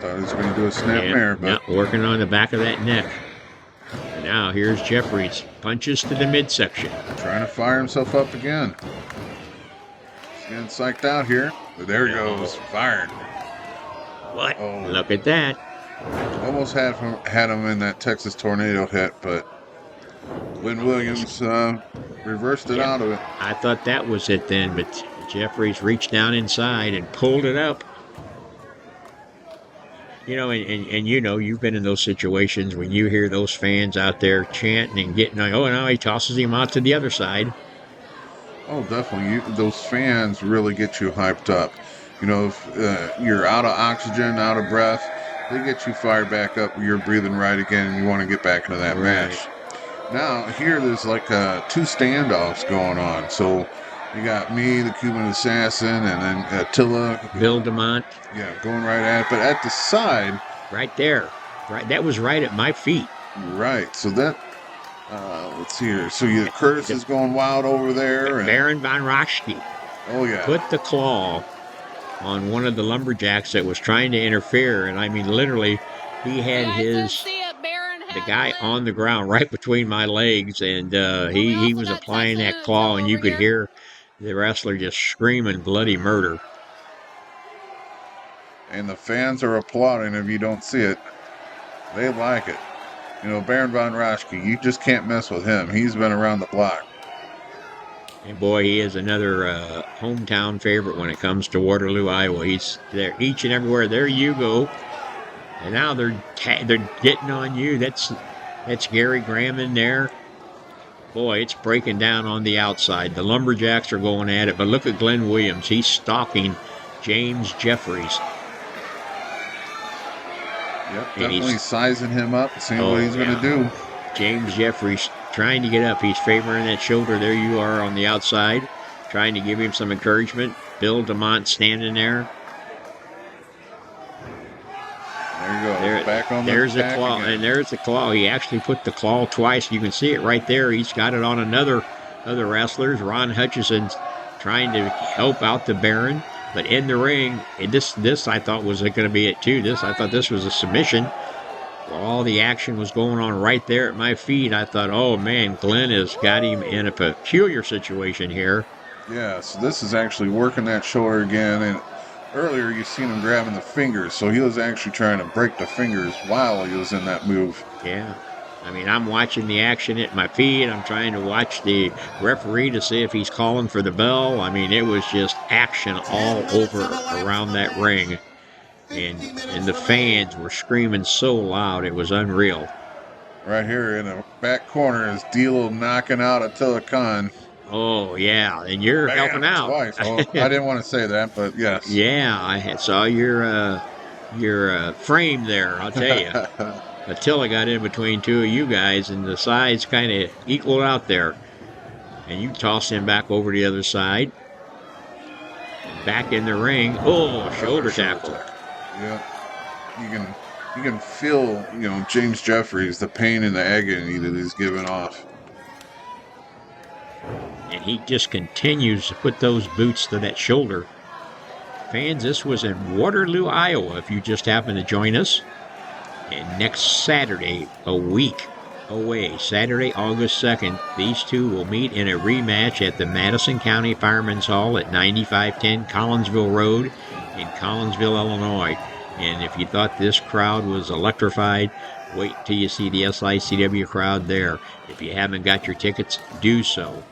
thought he was going to do a snapmare, but working on the back of that neck. And now here's Jeffries, punches to the midsection, trying to fire himself up again. He's getting psyched out here. But there he goes, fired. What? Oh. Look at that. Almost had him in that Texas tornado hit, but Glenn Williams reversed it out of it. I thought that was it then, but Jeffries reached down inside and pulled it up. You've been in those situations when you hear those fans out there chanting and getting, now he tosses him out to the other side. Oh, definitely. Those fans really get you hyped up. If you're out of oxygen, out of breath, they get you fired back up. You're breathing right again, and you want to get back into that match. Now, here there's like 2 standoffs going on. So you got me, the Cuban assassin, and then Attila. Bill DeMont. Yeah, going right at it. But at the side. Right there. Right, that was right at my feet. Right. So that, let's see here. So Curtis is going wild over there. Baron von Raschke. Oh, yeah. Put the claw on one of the lumberjacks that was trying to interfere. And literally, he had the guy on the ground right between my legs. And he was applying that claw, and you could hear the wrestler just screaming bloody murder. And the fans are applauding if you don't see it. They like it. Baron von Raschke, you just can't mess with him. He's been around the block. And boy, he is another hometown favorite when it comes to Waterloo, Iowa. He's there each and everywhere. There you go. And now they're getting on you. That's Gary Graham in there. Boy, it's breaking down on the outside. The lumberjacks are going at it. But look at Glenn Williams. He's stalking James Jeffries. Yep, definitely sizing him up, seeing what he's going to do. James Jeffries trying to get up. He's favoring that shoulder. There you are on the outside, trying to give him some encouragement. Bill DeMont standing there. There you go. Back on there's the the claw, again. and there's the claw. He actually put the claw twice. You can see it right there. He's got it on other wrestlers. Ron Hutchison trying to help out the Baron, but in the ring, and this I thought was going to be it too. I thought this was a submission. Well, all the action was going on right there at my feet. I thought, oh man, Glenn has got him in a peculiar situation here. Yeah, so this is actually working that shoulder again, and earlier you seen him grabbing the fingers, so he was actually trying to break the fingers while he was in that move. Yeah. I mean, I'm watching the action at my feet. I'm trying to watch the referee to see if he's calling for the bell. I mean, it was just action all over around that ring. And the fans were screaming so loud, it was unreal. Right here in the back corner is D'Lo knocking out Attila Khan. Oh, yeah, and you're helping out. Twice. Oh, I didn't want to say that, but yes. Yeah, I saw your frame there, I'll tell you. Attila got in between two of you guys, and the sides kind of equaled out there. And you tossed him back over the other side. Back in the ring. Oh, shoulder tackle. Yeah. You can feel, James Jeffries, the pain and the agony that he's giving off. And he just continues to put those boots to that shoulder. Fans, this was in Waterloo, Iowa, if you just happen to join us. And next Saturday, a week away, Saturday, August 2nd, these two will meet in a rematch at the Madison County Firemen's Hall at 9510 Collinsville Road in Collinsville, Illinois. And if you thought this crowd was electrified, wait till you see the SICW crowd there. If you haven't got your tickets, do so.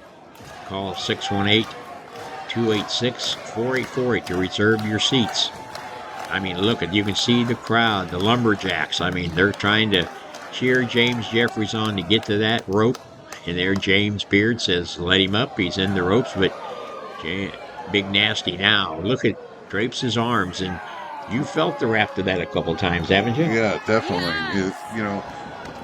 Call 618-286-4848 to reserve your seats. I mean, look, you can see the crowd, the Lumberjacks. I mean, they're trying to cheer James Jeffries on to get to that rope. And there James Beard says, let him up. He's in the ropes, but Big Nasty now. Look at drapes his arms. And you felt the raft of that a couple times, haven't you? Yeah, definitely.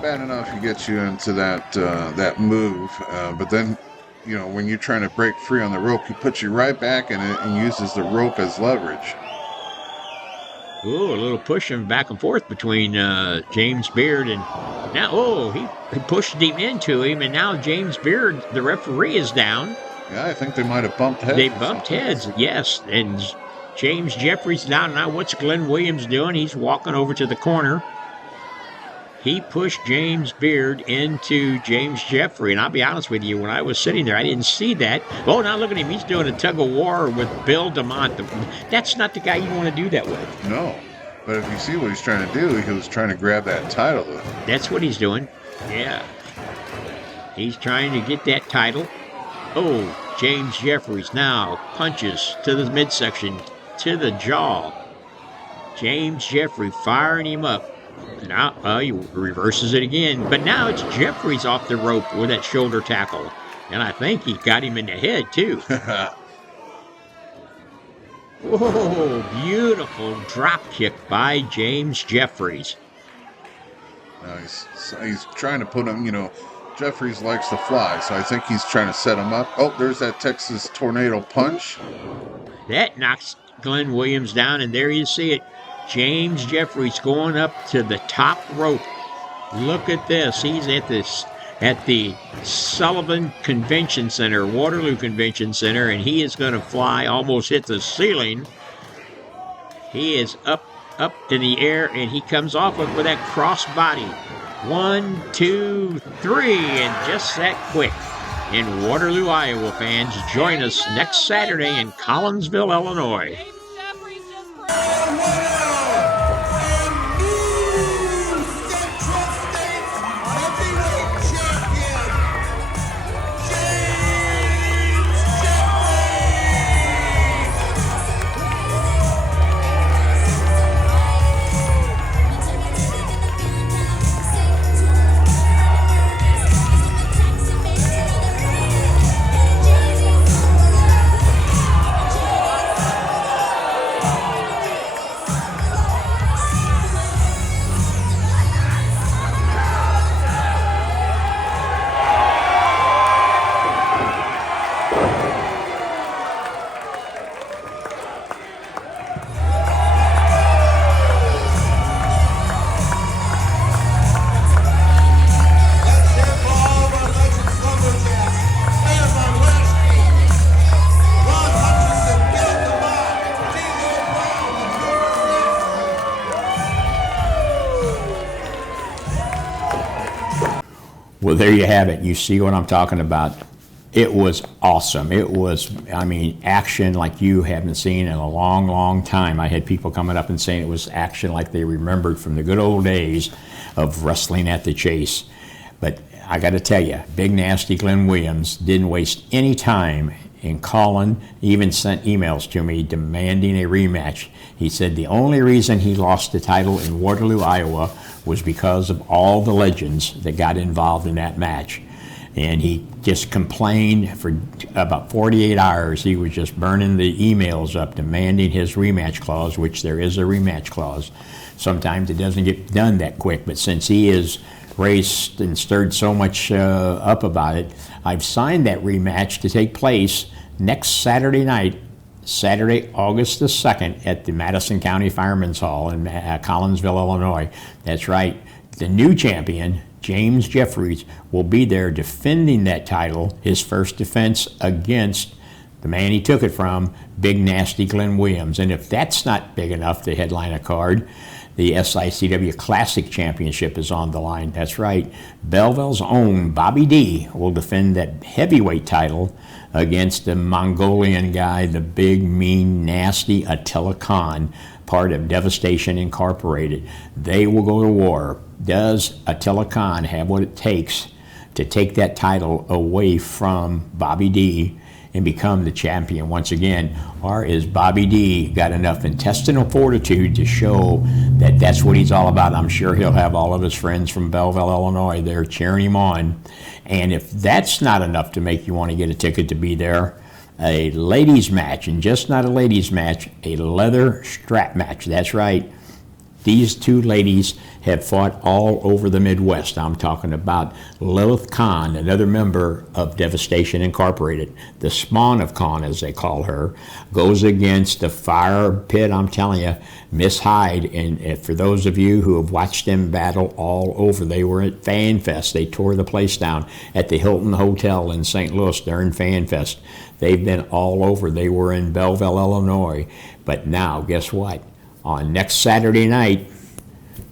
Bad enough he gets you into that move, but then, when you're trying to break free on the rope, he puts you right back in it and uses the rope as leverage. Ooh, a little pushing back and forth between James Beard and now, he pushed him into him, and now James Beard, the referee, is down. Yeah, I think they might have bumped heads. They bumped heads, yes, and James Jeffries down. Now what's Glenn Williams doing? He's walking over to the corner. He pushed James Beard into James Jeffrey, and I'll be honest with you, when I was sitting there, I didn't see that. Oh, now look at him. He's doing a tug-of-war with Bill DeMont. That's not the guy you want to do that with. No, but if you see what he's trying to do, he was trying to grab that title. That's what he's doing. Yeah. He's trying to get that title. Oh, James Jeffries now punches to the midsection, to the jaw. James Jeffrey firing him up. Now he reverses it again, but now it's Jeffries off the rope with that shoulder tackle, and I think he got him in the head too. Whoa, beautiful drop kick by James Jeffries. Now he's trying to put him, Jeffries likes to fly, so I think he's trying to set him up. Oh, there's that Texas tornado punch. That knocks Glenn Williams down, and there you see it. James Jeffries going up to the top rope. Look at this. He's at the Sullivan Convention Center, Waterloo Convention Center, and he is going to fly, almost hit the ceiling. He is up in the air, and he comes off with that cross body. 1, 2, 3, and just that quick. In Waterloo, Iowa, fans, join us next Saturday in Collinsville, Illinois. Well, there you have it. You see what I'm talking about. It was awesome. It was, I mean, action like you haven't seen in a long, long time. I had people coming up and saying it was action like they remembered from the good old days of wrestling at the Chase. But I got to tell you, Big Nasty Glenn Williams didn't waste any time in calling, even sent emails to me demanding a rematch. He said the only reason he lost the title in Waterloo, Iowa was because of all the legends that got involved in that match. And he just complained for about 48 hours. He was just burning the emails up, demanding his rematch clause, which there is a rematch clause. Sometimes it doesn't get done that quick, but since he is raised and stirred so much up about it, I've signed that rematch to take place next Saturday night, Saturday, August the 2nd, at the Madison County Firemen's Hall in Collinsville, Illinois. That's right. The new champion, James Jeffries, will be there defending that title, his first defense against the man he took it from, Big Nasty Glenn Williams. And if that's not big enough to headline a card, the SICW Classic Championship is on the line. That's right. Belleville's own Bobby D will defend that heavyweight title against the Mongolian guy, the big, mean, nasty Attila Khan, part of Devastation Incorporated. They will go to war. Does Attila Khan have what it takes to take that title away from Bobby D and become the champion once again? Or is Bobby D got enough intestinal fortitude to show that that's what he's all about? I'm sure he'll have all of his friends from Belleville, Illinois there cheering him on. And if that's not enough to make you want to get a ticket to be there, a ladies match, and just not a ladies match, a leather strap match. That's right. These two ladies have fought all over the Midwest. I'm talking about Lilith Khan, another member of Devastation Incorporated. The spawn of Khan, as they call her, goes against the fire pit, I'm telling you, Miss Hyde. And for those of you who have watched them battle all over, they were at Fan Fest. They tore the place down at the Hilton Hotel in St. Louis during Fan Fest. They've been all over. They were in Belleville, Illinois. But now, guess what? On next Saturday night,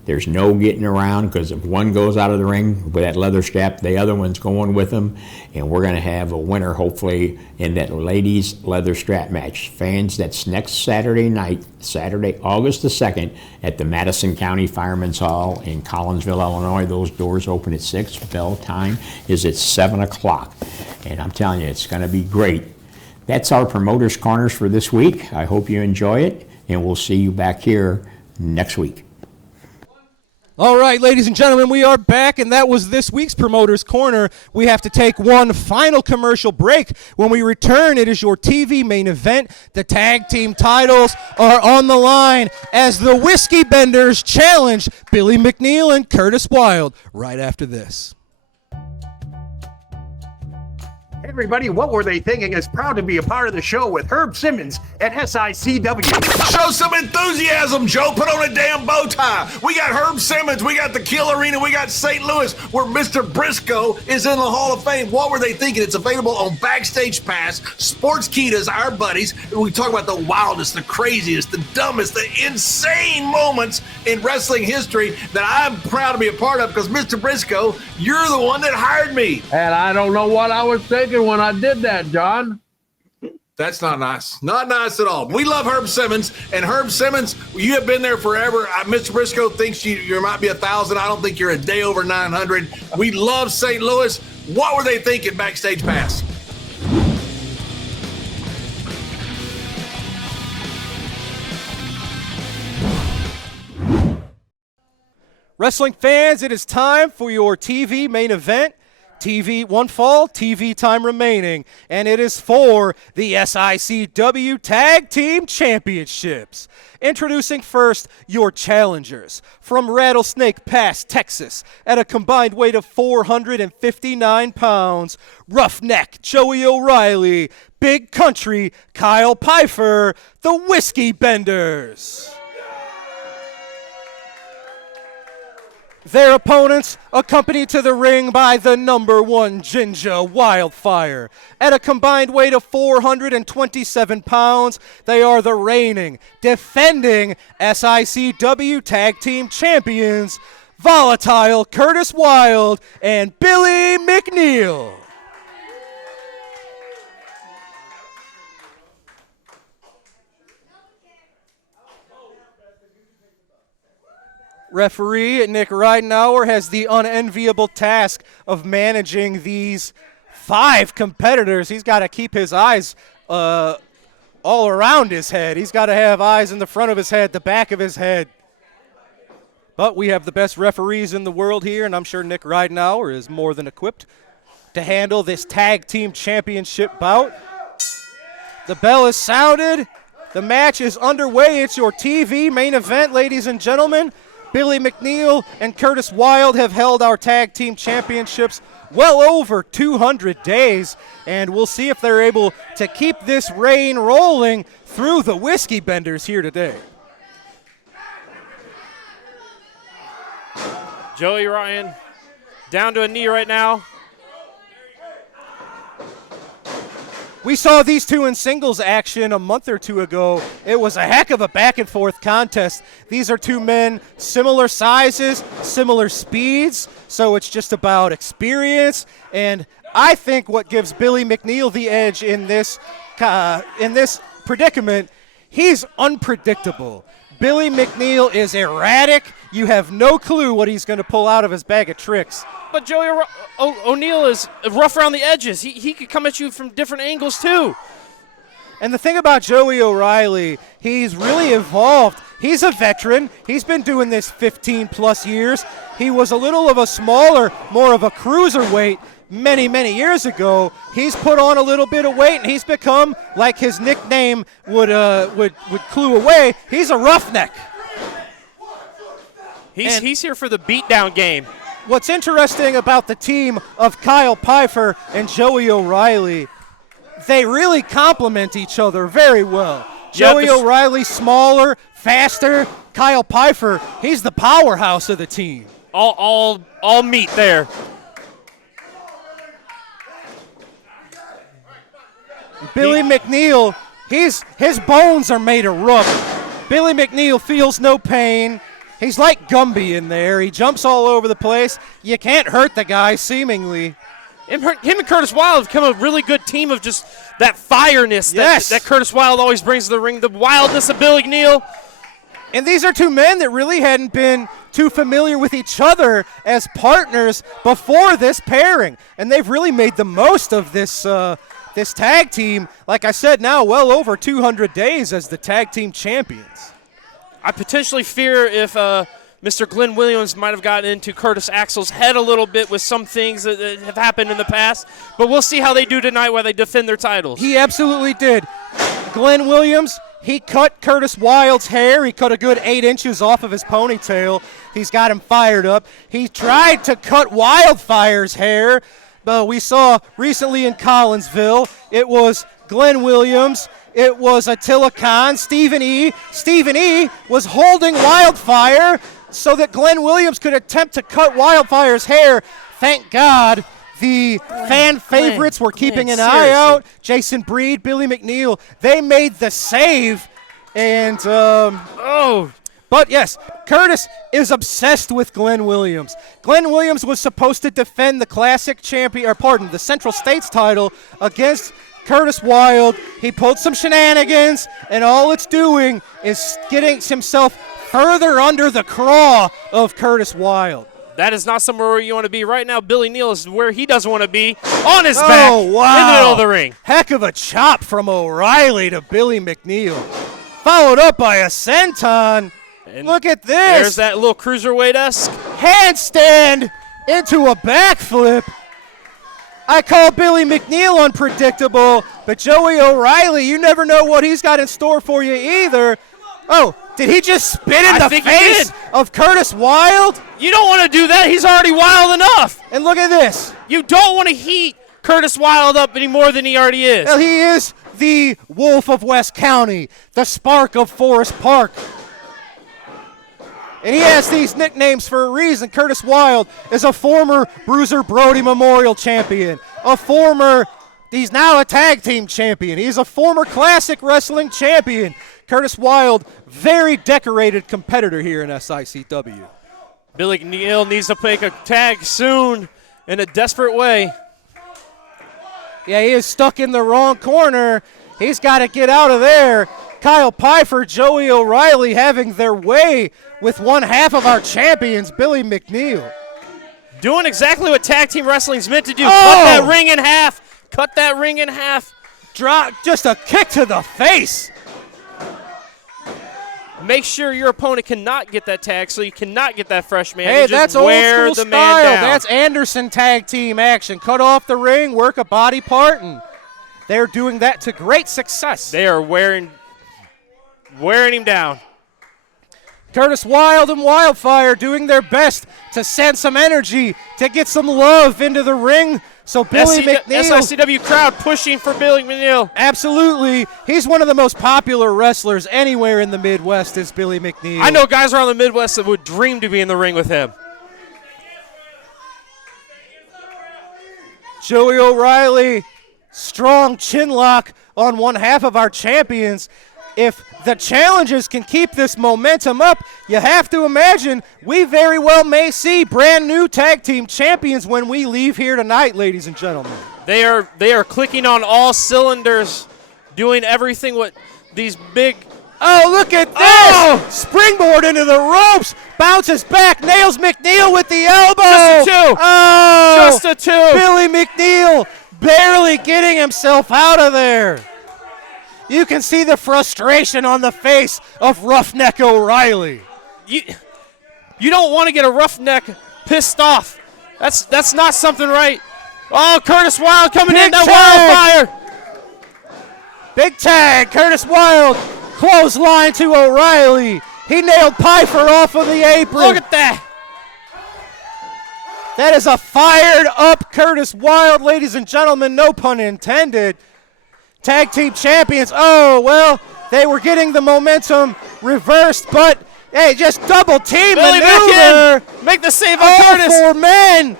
there's no getting around, because if one goes out of the ring with that leather strap, the other one's going with them, and we're going to have a winner, hopefully, in that ladies leather strap match. Fans, that's next Saturday night, Saturday, August the 2nd, at the Madison County Firemen's Hall in Collinsville, Illinois. Those doors open at 6. Bell time is at 7 o'clock. And I'm telling you, it's going to be great. That's our Promoters Corners for this week. I hope you enjoy it, and we'll see you back here next week. All right, ladies and gentlemen, we are back, and that was this week's Promoters Corner. We have to take one final commercial break. When we return, it is your TV main event. The tag team titles are on the line as the Whiskey Benders challenge Billy McNeil and Curtis Wilde right after this. Hey everybody, What Were They Thinking is proud to be a part of the show with Herb Simmons at SICW. Show some enthusiasm, Joe. Put on a damn bow tie. We got Herb Simmons. We got the Kill Arena. We got St. Louis, where Mr. Briscoe is in the Hall of Fame. What Were They Thinking? It's available on Backstage Pass. Sportskeedas, our buddies. We talk about the wildest, the craziest, the dumbest, the insane moments in wrestling history that I'm proud to be a part of, because Mr. Briscoe, you're the one that hired me. And I don't know what I was thinking when I did that, John. That's not nice. Not nice at all. We love Herb Simmons, and Herb Simmons, you have been there forever. Mr. Briscoe thinks you might be 1,000. I don't think you're a day over 900. We love St. Louis. What were they thinking? Backstage Pass. Wrestling fans, it is time for your TV main event. TV one fall, TV time remaining, and it is for the SICW Tag Team Championships. Introducing first your challengers from Rattlesnake Pass, Texas, at a combined weight of 459 pounds, Roughneck Joey O'Reilly, Big Country Kyle Pfeiffer, the Whiskey Benders. Their opponents, accompanied to the ring by the #1 Ginger Wildfire. At a combined weight of 427 pounds, they are the reigning, defending SICW Tag Team Champions, volatile Curtis Wild and Billy McNeil. Referee Nick Ridenauer has the unenviable task of managing these 5 competitors. He's got to keep his eyes all around his head. He's got to have eyes in the front of his head, the back of his head. But we have the best referees in the world here, and I'm sure Nick Ridenauer is more than equipped to handle this tag team championship bout. The bell is sounded. The match is underway. It's your TV main event, ladies and gentlemen. Billy McNeil and Curtis Wild have held our tag team championships well over 200 days, and we'll see if they're able to keep this reign rolling through the Whiskey Benders here today. Joey Ryan down to a knee right now. We saw these two in singles action a month or two ago. It was a heck of a back-and-forth contest. These are two men, similar sizes, similar speeds, so it's just about experience. And I think what gives Billy McNeil the edge in this predicament, he's unpredictable. Billy McNeil is erratic. You have no clue what he's going to pull out of his bag of tricks. But Joey O'Neill is rough around the edges. He could come at you from different angles, too. And the thing about Joey O'Reilly, he's really evolved. He's a veteran. He's been doing this 15-plus years. He was a little of a smaller, more of a cruiserweight many, many years ago. He's put on a little bit of weight, and he's become, like his nickname would clue away, he's a roughneck. He's here for the beatdown game. What's interesting about the team of Kyle Pfeiffer and Joey O'Reilly, they really complement each other very well. Joey O'Reilly, smaller, faster. Kyle Pfeiffer, he's the powerhouse of the team. All meat there. Billy McNeil, his bones are made of rubber. Billy McNeil feels no pain. He's like Gumby in there. He jumps all over the place. You can't hurt the guy, seemingly. Him and Curtis Wild have become a really good team of just that fireness that Curtis Wild always brings to the ring, the wildness of Billy McNeil. And these are two men that really hadn't been too familiar with each other as partners before this pairing. And they've really made the most of this this tag team. Like I said, now well over 200 days as the tag team champions. I potentially fear if Mr. Glenn Williams might have gotten into Curtis Axel's head a little bit with some things that have happened in the past. But we'll see how they do tonight while they defend their titles. He absolutely did. Glenn Williams, he cut Curtis Wild's hair. He cut a good 8 inches off of his ponytail. He's got him fired up. He tried to cut Wildfire's hair. But we saw recently in Collinsville, it was Glenn Williams. It was Attila Khan, Stephen E. Stephen E. was holding Wildfire so that Glenn Williams could attempt to cut Wildfire's hair. Thank God the fan favorites were keeping an eye out. Jason Breed, Billy McNeil, they made the save. And, but yes, Curtis is obsessed with Glenn Williams. Glenn Williams was supposed to defend the the Central States title against Curtis Wild. He pulled some shenanigans, and all it's doing is getting himself further under the craw of Curtis Wild. That is not somewhere where you want to be. Right now, Billy Neal is where he doesn't want to be, on his back, wow. in the middle of the ring. Heck of a chop from O'Reilly to Billy McNeil. Followed up by a senton. And look at this. There's that little cruiserweight-esque handstand into a backflip. I call Billy McNeil unpredictable, but Joey O'Reilly, you never know what he's got in store for you either. Oh, did he just spit in the face of Curtis Wild? You don't want to do that. He's already wild enough. And look at this. You don't want to heat Curtis Wild up any more than he already is. Well, he is the Wolf of West County, the Spark of Forest Park. And he has these nicknames for a reason. Curtis Wild is a former Bruiser Brody Memorial champion. He's now a tag team champion. He's a former classic wrestling champion. Curtis Wild, very decorated competitor here in SICW. Billy McNeil needs to make a tag soon in a desperate way. Yeah, he is stuck in the wrong corner. He's got to get out of there. Kyle Pfeiffer, Joey O'Reilly having their way with one half of our champions, Billy McNeil. Doing exactly what tag team wrestling's meant to do. Oh! Cut that ring in half. Cut that ring in half. Drop, just a kick to the face. Make sure your opponent cannot get that tag, so you cannot get that fresh man. Hey, You just that's old wear school the man style. down. That's Anderson tag team action. Cut off the ring, work a body part, and they're doing that to great success. They are wearing him down. Curtis Wild and Wildfire doing their best to send some energy, to get some love into the ring. So Billy McNeil. SICW crowd pushing for Billy McNeil. Absolutely. He's one of the most popular wrestlers anywhere in the Midwest is Billy McNeil. I know guys around the Midwest that would dream to be in the ring with him. Joey O'Reilly, strong chin lock on one half of our champions. If the challengers can keep this momentum up, you have to imagine we very well may see brand new tag team champions when we leave here tonight, ladies and gentlemen. They are clicking on all cylinders, doing everything what these big. Oh, look at this! Oh! Springboard into the ropes, bounces back, nails McNeil with the elbow. Just a two. Oh! Just a two. Billy McNeil barely getting himself out of there. You can see the frustration on the face of Roughneck O'Reilly. You don't want to get a roughneck pissed off. That's not something right. Oh, Curtis Wild coming in, that Wildfire. Big tag, Curtis Wild, clothesline to O'Reilly. He nailed Pfeiffer off of the apron. Look at that. That is a fired up Curtis Wild, ladies and gentlemen, no pun intended. Tag team champions. Oh, well, they were getting the momentum reversed, but hey, just double team Billy maneuver. back in. Make the save on All Curtis. 4 men.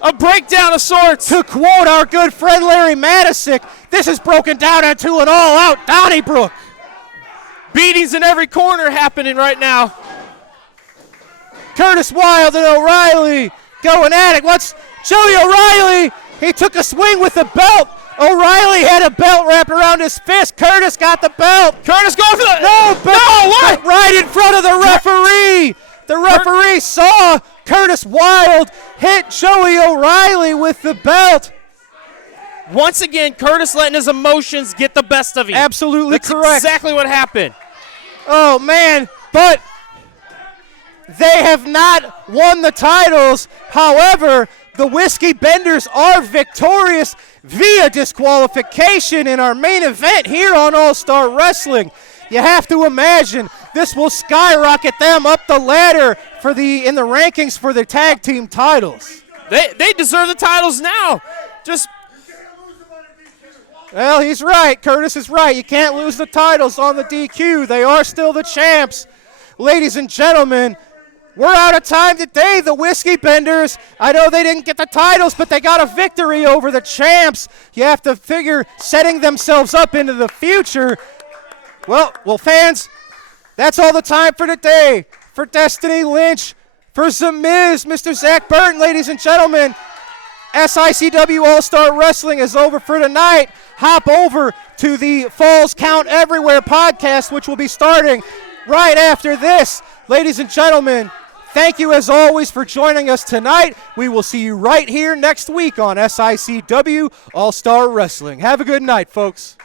A breakdown of sorts. To quote our good friend Larry Matisick, this is broken down into an all-out Donnybrook. Beatings in every corner happening right now. Curtis Wild and O'Reilly going at it. What's Joey O'Reilly? He took a swing with the belt. O'Reilly had a belt wrapped around his fist. Curtis got the belt. Curtis going for the... No, but no, what? Right in front of the referee. The referee saw Curtis Wild hit Joey O'Reilly with the belt. Once again, Curtis letting his emotions get the best of him. Absolutely That's correct. exactly what happened. Oh, man, but they have not won the titles. However, the Whiskey Benders are victorious via disqualification in our main event here on All-Star Wrestling. You have to imagine this will skyrocket them up the ladder in the rankings for the tag team titles. They deserve the titles now. Well, he's right. Curtis is right. You can't lose the titles on the DQ. They are still the champs. Ladies and gentlemen, we're out of time today. The Whiskey Benders, I know they didn't get the titles, but they got a victory over the champs. You have to figure setting themselves up into the future. Well, fans, that's all the time for today. For Destiny Lynch, for The Miz, Mr. Zach Burton, ladies and gentlemen, SICW All-Star Wrestling is over for tonight. Hop over to the Falls Count Everywhere podcast, which will be starting right after this. Ladies and gentlemen, thank you as always for joining us tonight. We will see you right here next week on SICW All-Star Wrestling. Have a good night, folks.